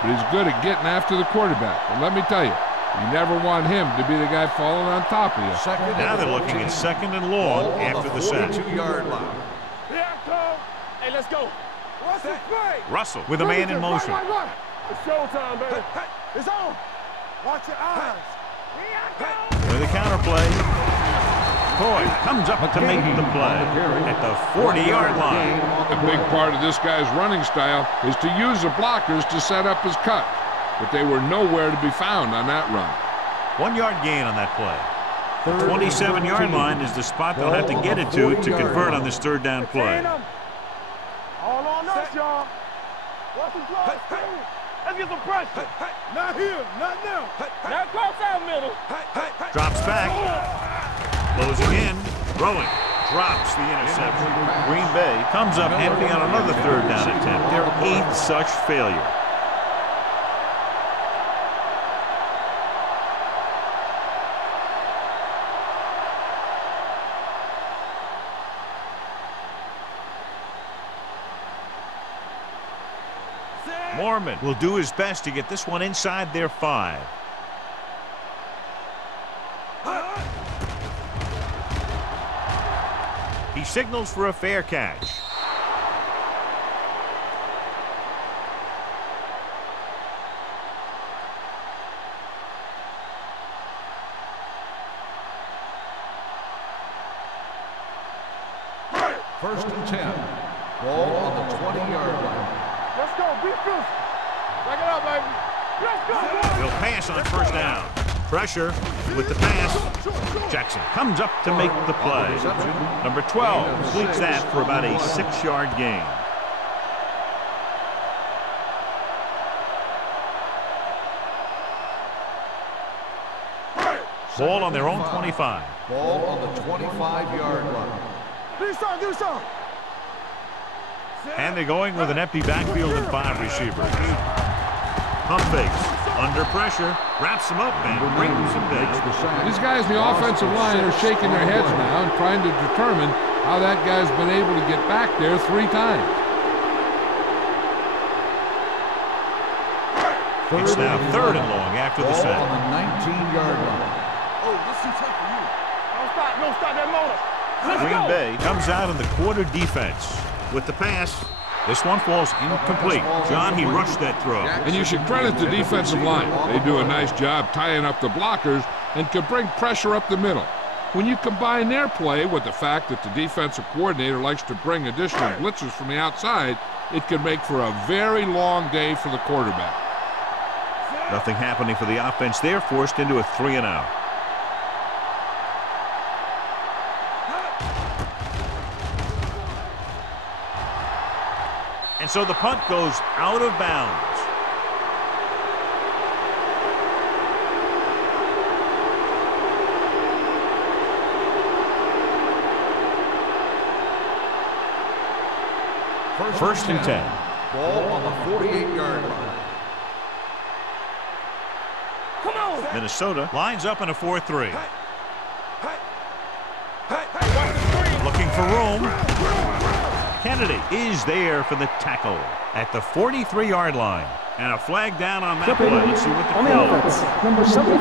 but he's good at getting after the quarterback. And let me tell you, you never want him to be the guy falling on top of you. Now they're looking at 2nd and long after the sack. 42-yard line. Hey, let's go. What's the play? Russell with a man in motion. Right. It's showtime, baby. It's on. Watch your eyes. With a counterplay. Coy comes up to make the play at the 40-yard line. A big part of this guy's running style is to use the blockers to set up his cut, but they were nowhere to be found on that run. 1-yard gain on that play. The 27-yard line is the spot they'll have to get it to convert on this 3rd down play. All on us, y'all. What's the play? Let's get some pressure. Not here. Not now. Now cross out middle. Drops back. Closing in. Throwing. Drops the interception. Green Bay comes up empty on another 3rd down attempt. Their 8th such failure. Mormon will do his best to get this one inside their 5. He signals for a fair catch. First and 10. Ball on the 20-yard line. Let's go. Be fierce. Back it up, baby. Let's go. He'll pass on 1st down. Pressure with the pass. Jackson comes up to make the play. Number 12 completes that for about a 6-yard gain. Ball on their own 25. Ball on the 25-yard line. Do something. And they're going with an empty backfield and 5 receivers. Pump fakes. Under pressure. Wraps them up and brings them down. These guys in the offensive line are shaking their heads now and trying to determine how that guy's been able to get back there 3 times. It's now 3rd and long after the Ball sack. on the 19-yard line. Oh, this is tough for you. Don't stop that motor. Let's Green go. Bay comes out in the quarter defense. With the pass, this one falls incomplete. John, he rushed that throw. And you should credit the defensive line. They do a nice job tying up the blockers and can bring pressure up the middle. When you combine their play with the fact that the defensive coordinator likes to bring additional blitzers from the outside, it can make for a very long day for the quarterback. Nothing happening for the offense. They're forced into a 3-and-out. And so the punt goes out of bounds. First and 10. Ball on the 48-yard line. Come on. Minnesota lines up in a 4-3. Looking for room. Kennedy is there for the tackle at the 43-yard line. And a flag down on that play. Let's see what the on the call offense, is. number 74.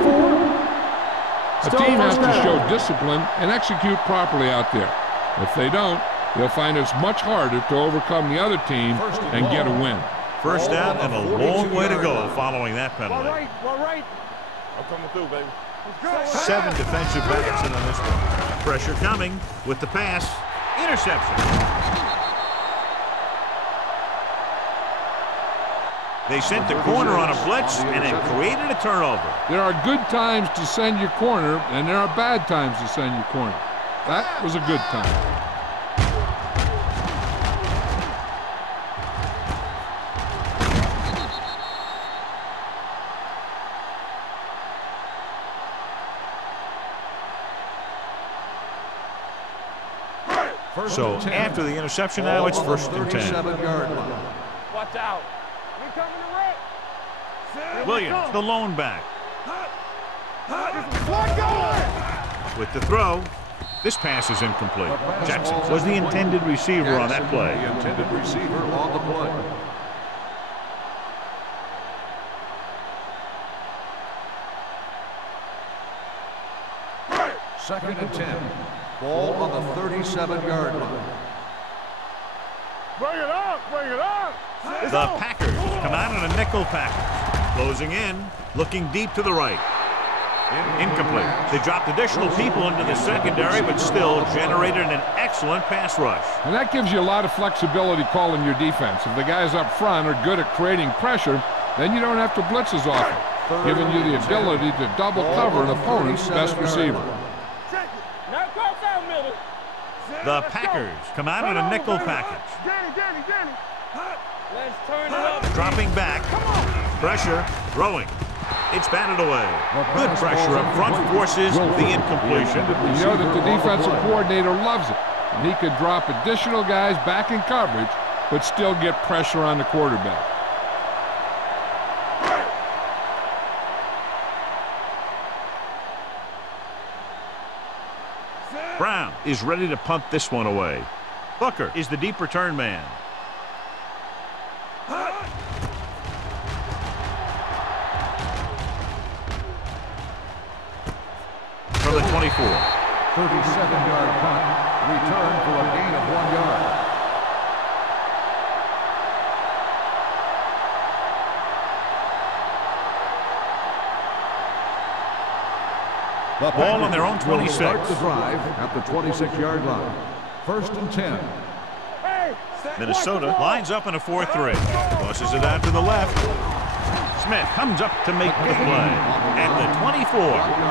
A team has to show discipline and execute properly out there. If they don't, they'll find it's much harder to overcome the other team and get a win. First down and a long way to go following that penalty. All right. I'm coming through, baby. 7 defensive backs in on this one. Pressure coming with the pass. Interception. They sent the corner on a blitz, and it created a turnover. There are good times to send your corner, and there are bad times to send your corner. That was a good time. So after the interception now, it's first and 10. Watch out. We coming to wreck. Williams, the lone back. With the throw, this pass is incomplete. Jackson was the intended receiver on that play. The intended receiver on the play. Second and 10. Ball on the 37-yard line. Bring it up, bring it up. The Packers come out in a nickel package. Closing in, looking deep to the right. Incomplete. They dropped additional people into the secondary, but still generated an excellent pass rush. And that gives you a lot of flexibility calling your defense. If the guys up front are good at creating pressure, then you don't have to blitz as often, giving you the ability to double cover an opponent's best receiver. Now cross out middle. The Packers come out in a nickel package. Danny. Let's turn it up. Dropping back. Pressure. Throwing. It's batted away. Good pressure up front forces the incompletion. You know that the defensive coordinator loves it. And he could drop additional guys back in coverage, but still get pressure on the quarterback. Brown is ready to punt this one away. Booker is the deep return man. From the 24. 37-yard punt. Return for a gain of 1 yard. The ball on their own 26. Start the drive at the 26-yard line. First and 10. Minnesota lines up in a 4-3. Tosses it out to the left. Smith comes up to make the play at the 24.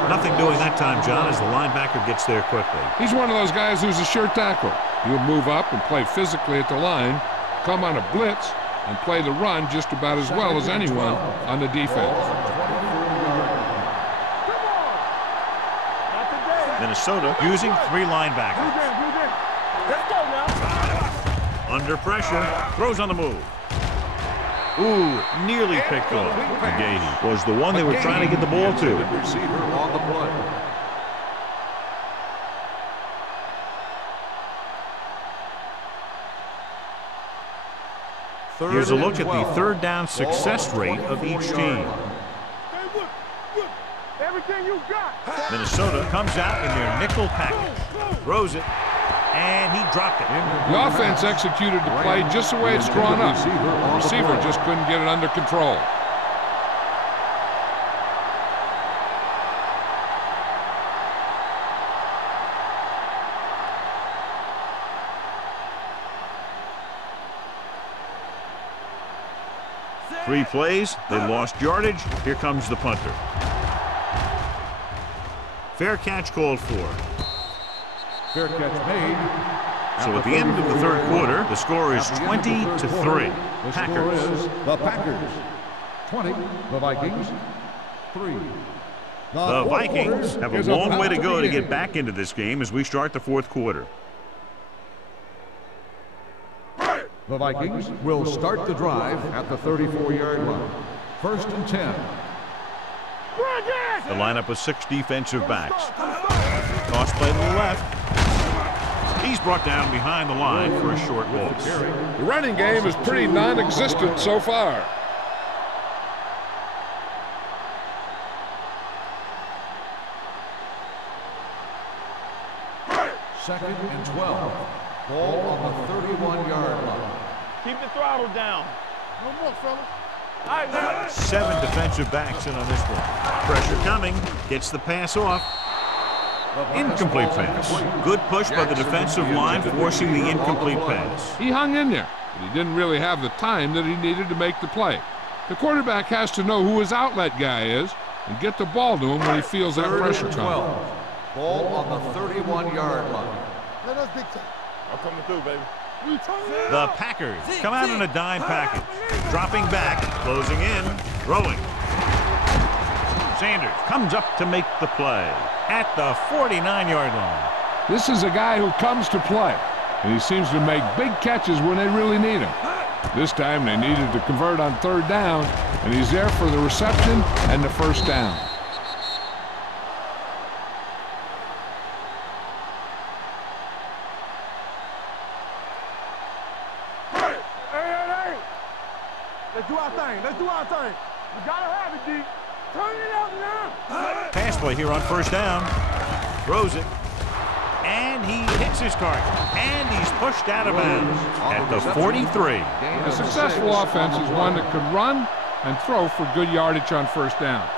Nothing doing that time, John, as the linebacker gets there quickly. He's one of those guys who's a sure tackler. He'll move up and play physically at the line, come on a blitz, and play the run just about as well as anyone on the defense. Minnesota using 3 linebackers. Let's go now. Under pressure, throws on the move. Ooh, nearly picked off. McGahee was the one they were trying to get the ball to. Receiver on the play. Here's a look at the third down success rate of each team. Everything you got. Minnesota comes out in their nickel package. Throws it, and he dropped it. The offense executed the play just the way it's drawn up. The receiver just couldn't get it under control. 3 plays, they lost yardage. Here comes the punter. Fair catch called for. Fair catch made. So at the end of the third quarter, the score is 20-3. The score Packers. is the Packers 20, the Vikings 3. The Vikings have a long way to go to get back into this game as we start the fourth quarter. The Vikings will start the drive at the 34-yard line. 1st and 10. The lineup of 6 defensive backs. Toss play to the left. He's brought down behind the line for a short loss. The running game is pretty non-existent so far. Second and 12. Ball on the 31-yard line. Keep the throttle down. No more, fellas. All right, now. 7 defensive backs in on this one. Pressure coming. Gets the pass off. Incomplete pass. Good push by the defensive line, forcing the incomplete pass. He hung in there, but he didn't really have the time that he needed to make the play. The quarterback has to know who his outlet guy is and get the ball to him when he feels that pressure coming. Ball on the 31-yard line. Let us big time. I'm coming through, baby. The Packers come out in a dime package. Dropping back, closing in, throwing. Sanders comes up to make the play at the 49-yard line. This is a guy who comes to play, and he seems to make big catches when they really need him. This time they needed to convert on 3rd down, and he's there for the reception and the 1st down. Let's do our thing. Let's do our thing. We gotta have it, D. Turn it up now. Pass play here on 1st down. Throws it. And he hits his target. And he's pushed out of bounds at the 43. A successful offense is one that could run and throw for good yardage on 1st down.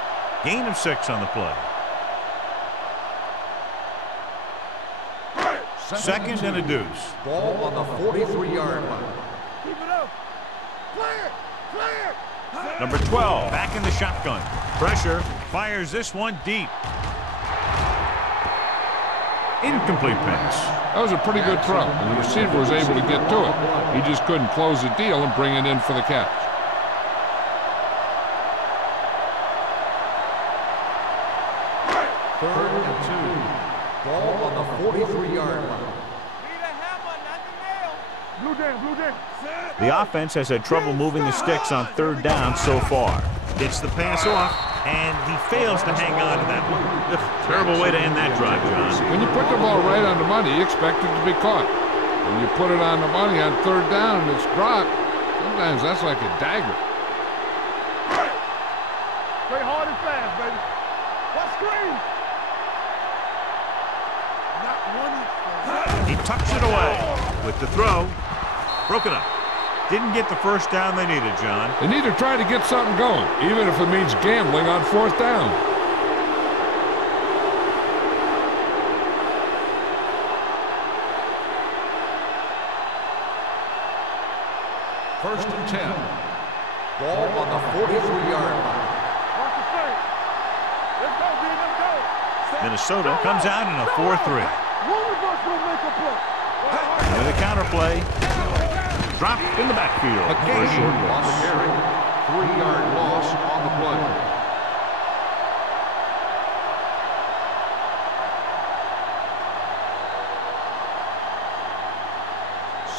Gain of 6 on the play. 2nd and a deuce. Ball on the 43-yard line. Keep it up. Clear. Clear. Number 12 back in the shotgun. Pressure. Fires this one deep. Incomplete pass. That was a pretty good throw, and the receiver was able to get to it. He just couldn't close the deal and bring it in for the catch. Third and 2. Ball on the 43-yard line. Need a hammer, not the nail. Blue down. Blue down. The offense has had trouble moving the sticks on 3rd down so far. Gets the pass off, and he fails to hang on to that one. Terrible way to end that drive, John. When you put the ball right on the money, you expect it to be caught. When you put it on the money on 3rd down and it's dropped, sometimes that's like a dagger. Play hard and fast, baby. What screen? Not one. He tucks it away with the throw. Broken up. Didn't get the 1st down they needed, John. They need to try to get something going, even if it means gambling on 4th down. First and 10. Ball on the 43-yard line. Watch the play. Let's go, D. Let's go. Minnesota comes out in a 4-3. One of us will make a play. With a counter play. Dropped in the backfield A for a gain short on the loss. carry. 3-yard loss on the play.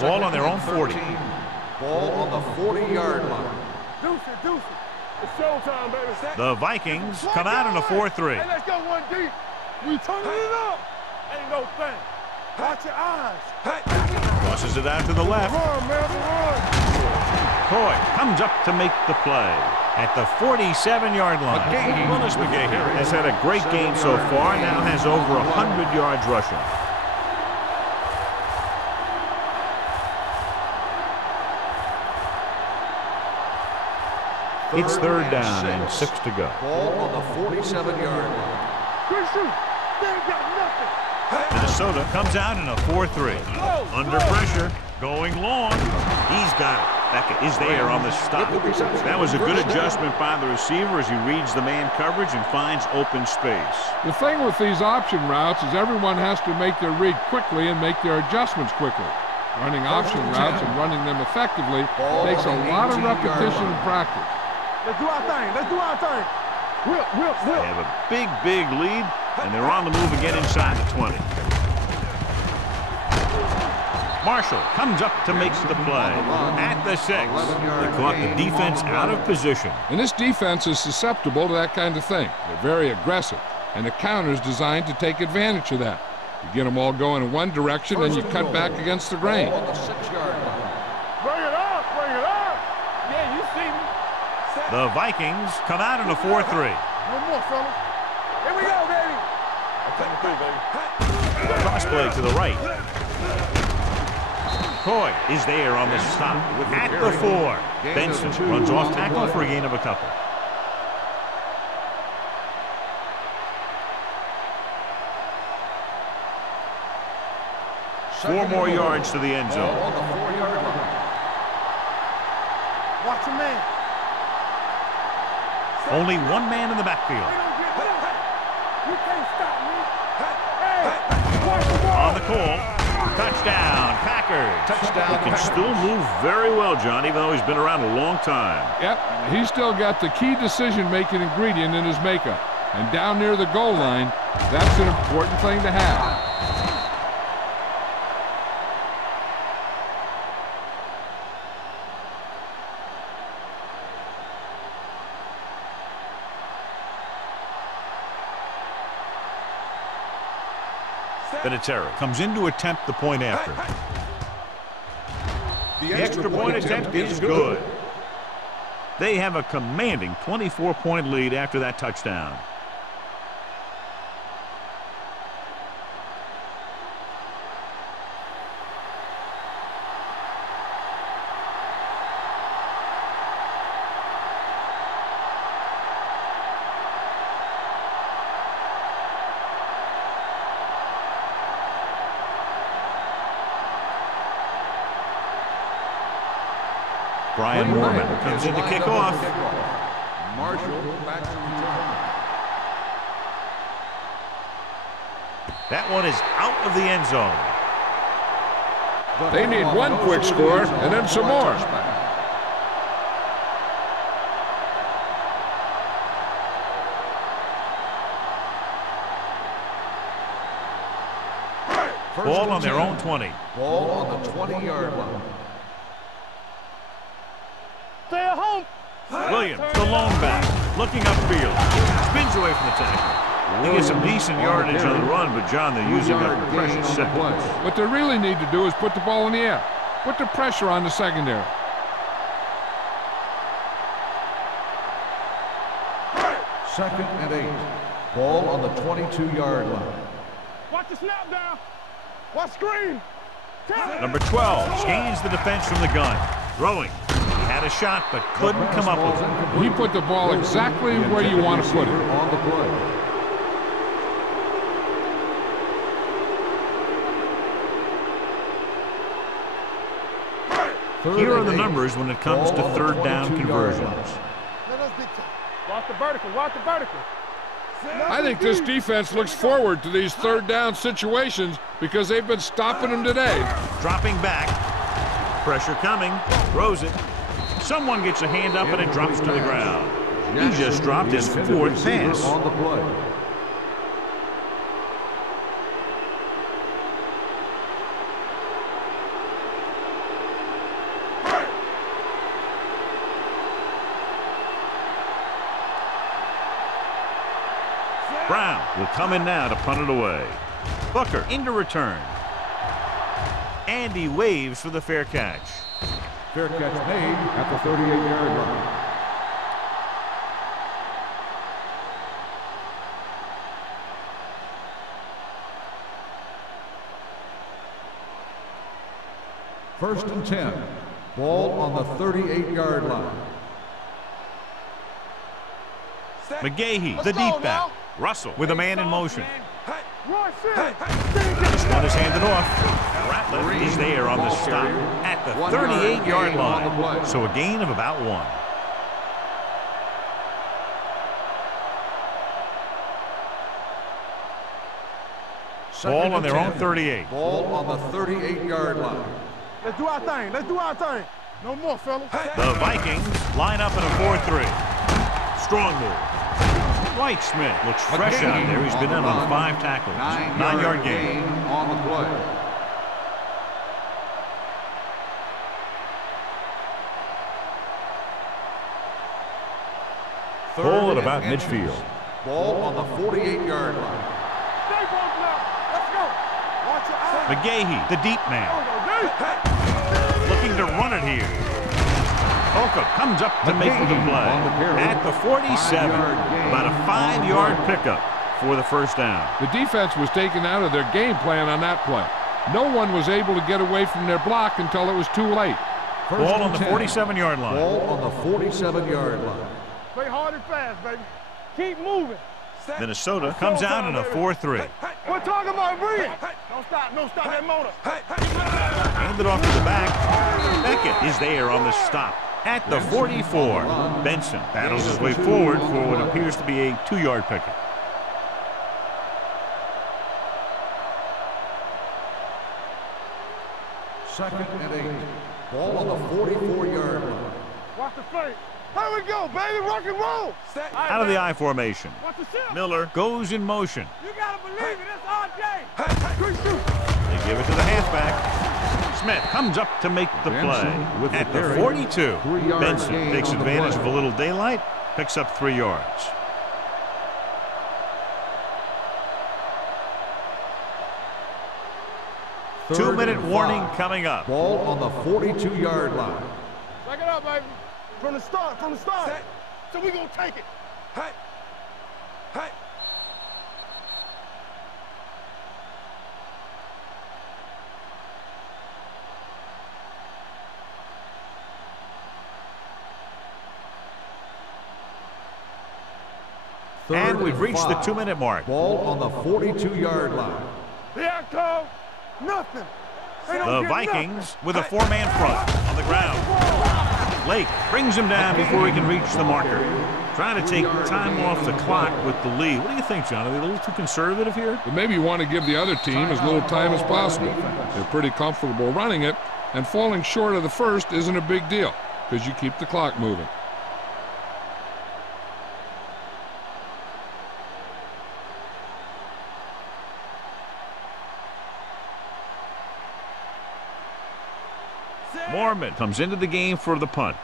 Ball on their own 40. Ball on the 40-yard line. Deuce it, deuce it. It's showtime, baby. The Vikings come out in a 4-3. Hey, let's go one deep. We turning it up. Ain't no thing. Watch your eyes. Tosses it out to the left. Run, man, run. Coy comes up to make the play at the 47-yard line. Willis McGahee has had a great game so far, now has over 100 yards rushing. It's 3rd down and 6 to go. Ball on the 47-yard line. Good shoot. They ain't got nothing. Minnesota comes out in a 4-3. Under pressure, going long. He's got it. Becca is there on the stop. That was a good adjustment by the receiver as he reads the man coverage and finds open space. The thing with these option routes is everyone has to make their read quickly and make their adjustments quickly. Running option routes and running them effectively takes a lot of repetition and practice. Let's do our thing. Let's do our thing. Whip, whip, whip. They have a big lead, and they're on the move again inside the 20. Marshall comes up to make the play at the 6. They caught the defense out of position. And this defense is susceptible to that kind of thing. They're very aggressive, and the counter is designed to take advantage of that. You get them all going in one direction, and you cut back against the grain. Bring it up, bring it up. Yeah, you see me. The Vikings come out in a 4-3. No more, fellas. Here we go, baby. I'm coming through, baby. Cross play to the right. Coy is there on the stop at the 4. Benson runs off tackle for a gain of a couple. Four more yards to the end zone. On the 4-yard line. Watch your man. Only one man in the backfield. You can't stop me. Hey, watch the ball. On the call. Touchdown, Packers. Touchdown, He can still move very well, John, even though he's been around a long time. Yep, he's still got the key decision-making ingredient in his makeup. And down near the goal line, that's an important thing to have. Vinatieri comes in to attempt the point after. The extra point attempt is good. They have a commanding 24-point lead after that touchdown. Brian Moorman comes in to kick off. Marshall back to return. That one is out of the end zone. They need one quick score and then some more. Ball on their own 20. Ball on the 20-yard line. Stay at home. Williams, the lone back, looking upfield. Spins away from the tackle. They get some decent yardage on the run, but John, they're using a precious second. What they really need to do is put the ball in the air. Put the pressure on the secondary. Second and 8. Ball on the 22-yard line. Watch the snap down. Watch screen. Number 12 gains the defense from the gun. Throwing. He had a shot, but couldn't come up with it. He put the ball exactly where you want to put it. On the play. Here are the numbers when it comes to third down conversions. Watch the vertical, watch the vertical. I think this defense looks forward to these third down situations because they've been stopping them today. Dropping back. Pressure coming. Throws it. Someone gets a hand up and it drops to the ground. He just dropped his fourth pass. On the play. Brown will come in now to punt it away. Booker into return. And he waves for the fair catch. Fair catch made at the 38-yard line. First and 10. Ball on the 38-yard line. McGahee, the deep back. Russell with a man in motion. This one is handed off. lift is there on the stop at the 38-yard line. So a gain of about 1. Ball on their own 38. Ball on the 38-yard line. Let's do our thing. Let's do our thing. No more, fellas. The Vikings line up in a 4-3. Strong move. Dwight Smith looks fresh out there. He's been in on 5 tackles. 9-yard gain. On the play. Ball at about midfield. Ball on the 48-yard line. Stay ball now. Let's go. Watch your eyes. McGahee, the deep man. Looking to run it here. Oka comes up to make the play. At the 47, about a 5-yard pickup for the first down. The defense was taken out of their game plan on that play. No one was able to get away from their block until it was too late. Ball on the 47-yard line. Ball on the 47-yard line. Play hard and fast, baby. Keep moving. Minnesota comes out in a 4-3. We're talking about breathe. Don't stop. Don't stop that motor. Handed off to the back. Beckett is there on the stop at the 44. Benson battles his way forward for what appears to be a 2-yard pickup. Second and 8. Ball on the 44-yard line. Watch the fake. Here we go, baby. Rock and roll. Out of the I formation. Watch the shot. Miller goes in motion. You got to believe it. It's RJ. They give it to the halfback. Smith comes up to make the play at the 42. Benson takes advantage of a little daylight, picks up 3 yards. Two-minute warning coming up. Ball on the 42-yard line. Back it up, baby. From the start. So we going to take it. Hey. And we've reached the 2-minute mark. Ball on the 42-yard line. Here I come. Nothing. The Vikings with a 4-man front on the ground. Lake brings him down before he can reach the marker. Trying to take time off the clock with the lead. What do you think, John? Are they a little too conservative here? But maybe you want to give the other team as little time as possible. They're pretty comfortable running it, and falling short of the first isn't a big deal because you keep the clock moving. Mormon comes into the game for the punt.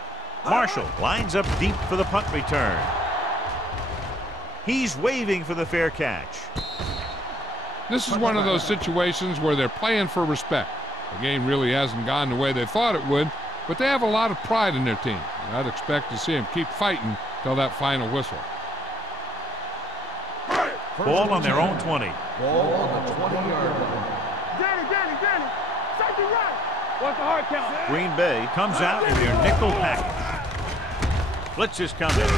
Marshall lines up deep for the punt return. He's waving for the fair catch. This is one of those situations where they're playing for respect. The game really hasn't gone the way they thought it would, but they have a lot of pride in their team. And I'd expect to see them keep fighting till that final whistle. Ball on their own 20. Ball on the 20-yard line. Danny. Safety right. What's the hard count? Green Bay comes out in their nickel package. Blitz is coming.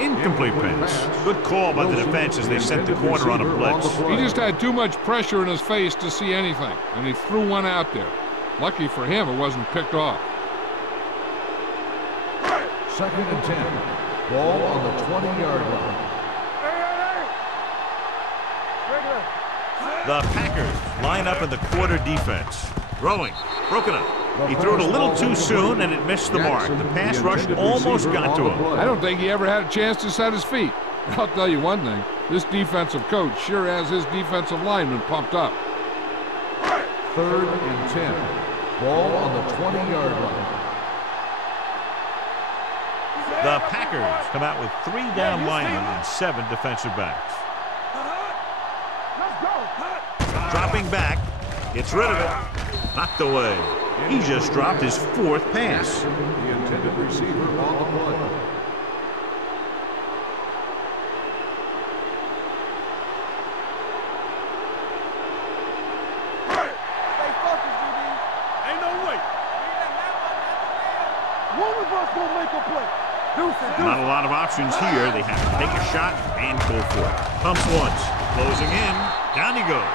Incomplete pass. Good call by the defense as they sent the corner on a blitz. He just had too much pressure in his face to see anything, and he threw one out there. Lucky for him, it wasn't picked off. Second and 10. Ball on the 20-yard line. The Packers line up in the quarter defense. Throwing. Broken up. He threw it a little too soon, and it missed the mark. The pass rush almost got to him. I don't think he ever had a chance to set his feet. I'll tell you one thing. This defensive coach sure has his defensive lineman pumped up. Third and 10. Ball on the 20-yard line. The Packers come out with 3 down linemen and 7 defensive backs. Dropping back. Gets rid of it. Knocked away. He just dropped his 4th pass. The intended receiver on the play. Stay focused, DB. Ain't no way. One of us will make a play. Not a lot of options here. They have to take a shot and go for it. Pumps once. Closing in. Down he goes.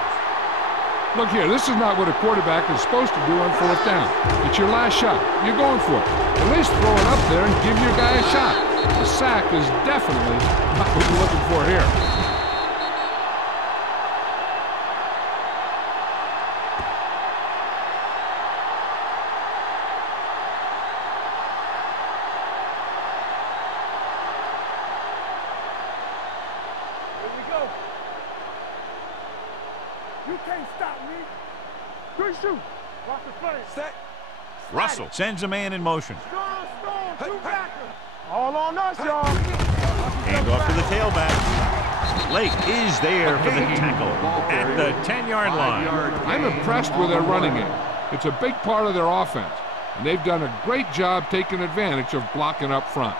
Look here, this is not what a quarterback is supposed to do on fourth down. It's your last shot. You're going for it. At least throw it up there and give your guy a shot. The sack is definitely not what you're looking for here. You can't stop me. Good shoot. Watch the play. Set. Russell sends a man in motion. Strong, two backers. All on us, y'all. Hand off to the tailback. Lake is there for the tackle at the 10-yard line. I'm impressed with their running game. It's a big part of their offense, and they've done a great job taking advantage of blocking up front.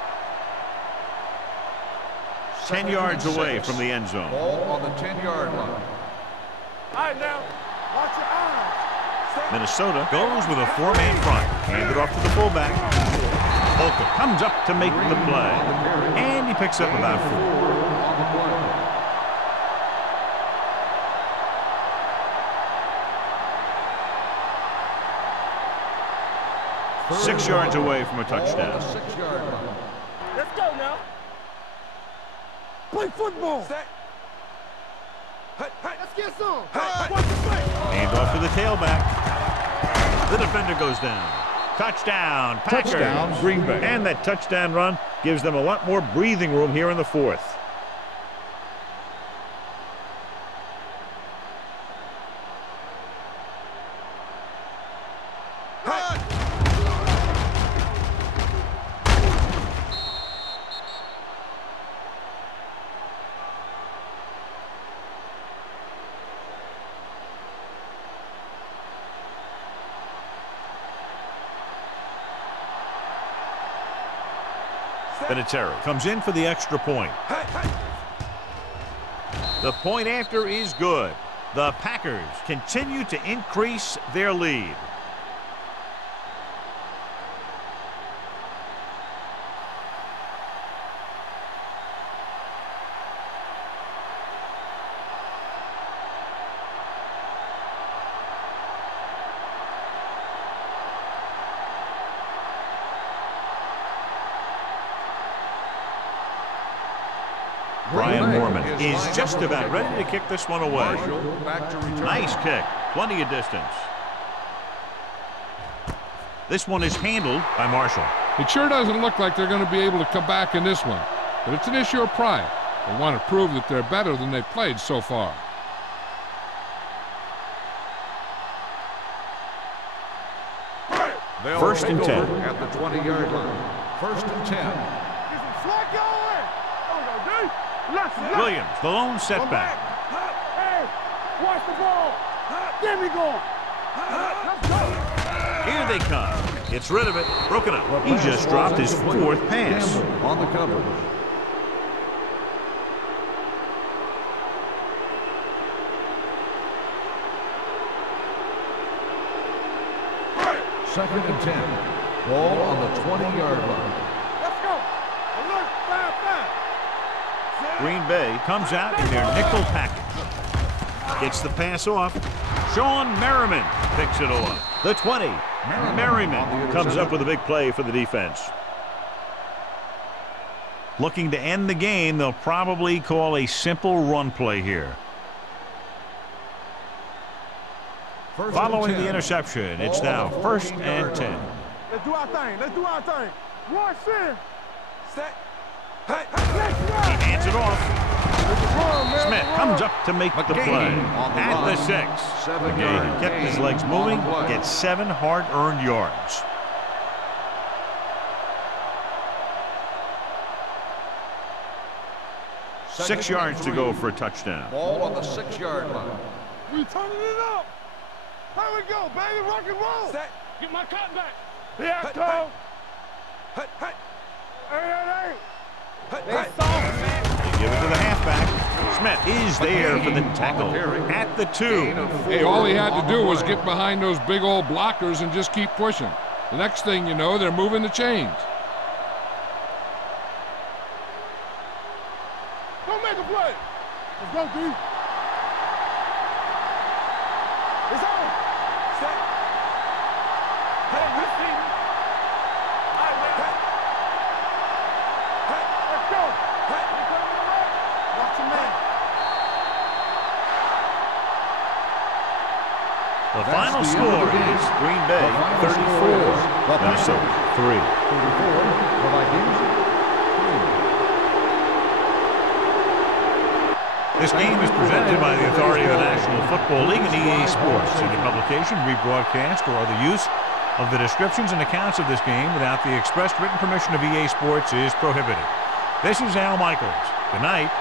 10 yards away from the end zone. Ball on the 10-yard line. All right, now, watch your eyes. Minnesota goes with a four-man front. Hand it off to the fullback. Holker comes up to make the play. And he picks up about 4. 6 yards away from a touchdown. Let's go now. Play football. Set. Let's get some. Hand off to the tailback. The defender goes down. Touchdown, Packers. Touchdown, Green Bay. And that touchdown run gives them a lot more breathing room here in the fourth. Vinatieri comes in for the extra point. The point after is good. The Packers continue to increase their lead. Brian Moorman is just about ready to kick this one away. Nice kick. Plenty of distance. This one is handled by Marshall. It sure doesn't look like they're going to be able to come back in this one, but it's an issue of pride. They want to prove that they're better than they've played so far. First and 10. At the 20-yard line. First and 10. Slack going. Williams, the lone setback. Hey, watch the ball. There we go. Let's go. Here they come. Gets rid of it. Broken up. He just dropped his fourth pass. On the coverage. Second and 10. Ball on the 20-yard line. Let's go. Alert, 5-5. Green Bay comes out in their nickel package. Gets the pass off. Sean Merriman picks it off. The 20. Merriman comes up with a big play for the defense. Looking to end the game, they'll probably call a simple run play here. Following the interception, it's now first and 10. Let's do our thing. Let's do our thing. Rush in. Set. He hands it off. Smith comes up to make the play at the 6. McGahee kept his legs moving, gets 7 hard-earned yards. Six yards to go for a touchdown. Ball on the 6-yard line. We turning it up. Here we go, baby. Rock and roll. Set. Get my cut back. Here I come. Hey. They soft, man. They give it to the halfback. Smith is there for the tackle at the 2. Hey, all he had to do was get behind those big old blockers and just keep pushing. The next thing you know, they're moving the chains. Don't make a play. Let's go, D. The final score is Green Bay 34, Minnesota 3. 34, the Vikings 3. This game is presented by the authority of the National Football League and EA Sports. Any publication, rebroadcast, or other use of the descriptions and accounts of this game without the express written permission of EA Sports is prohibited. This is Al Michaels. Good night.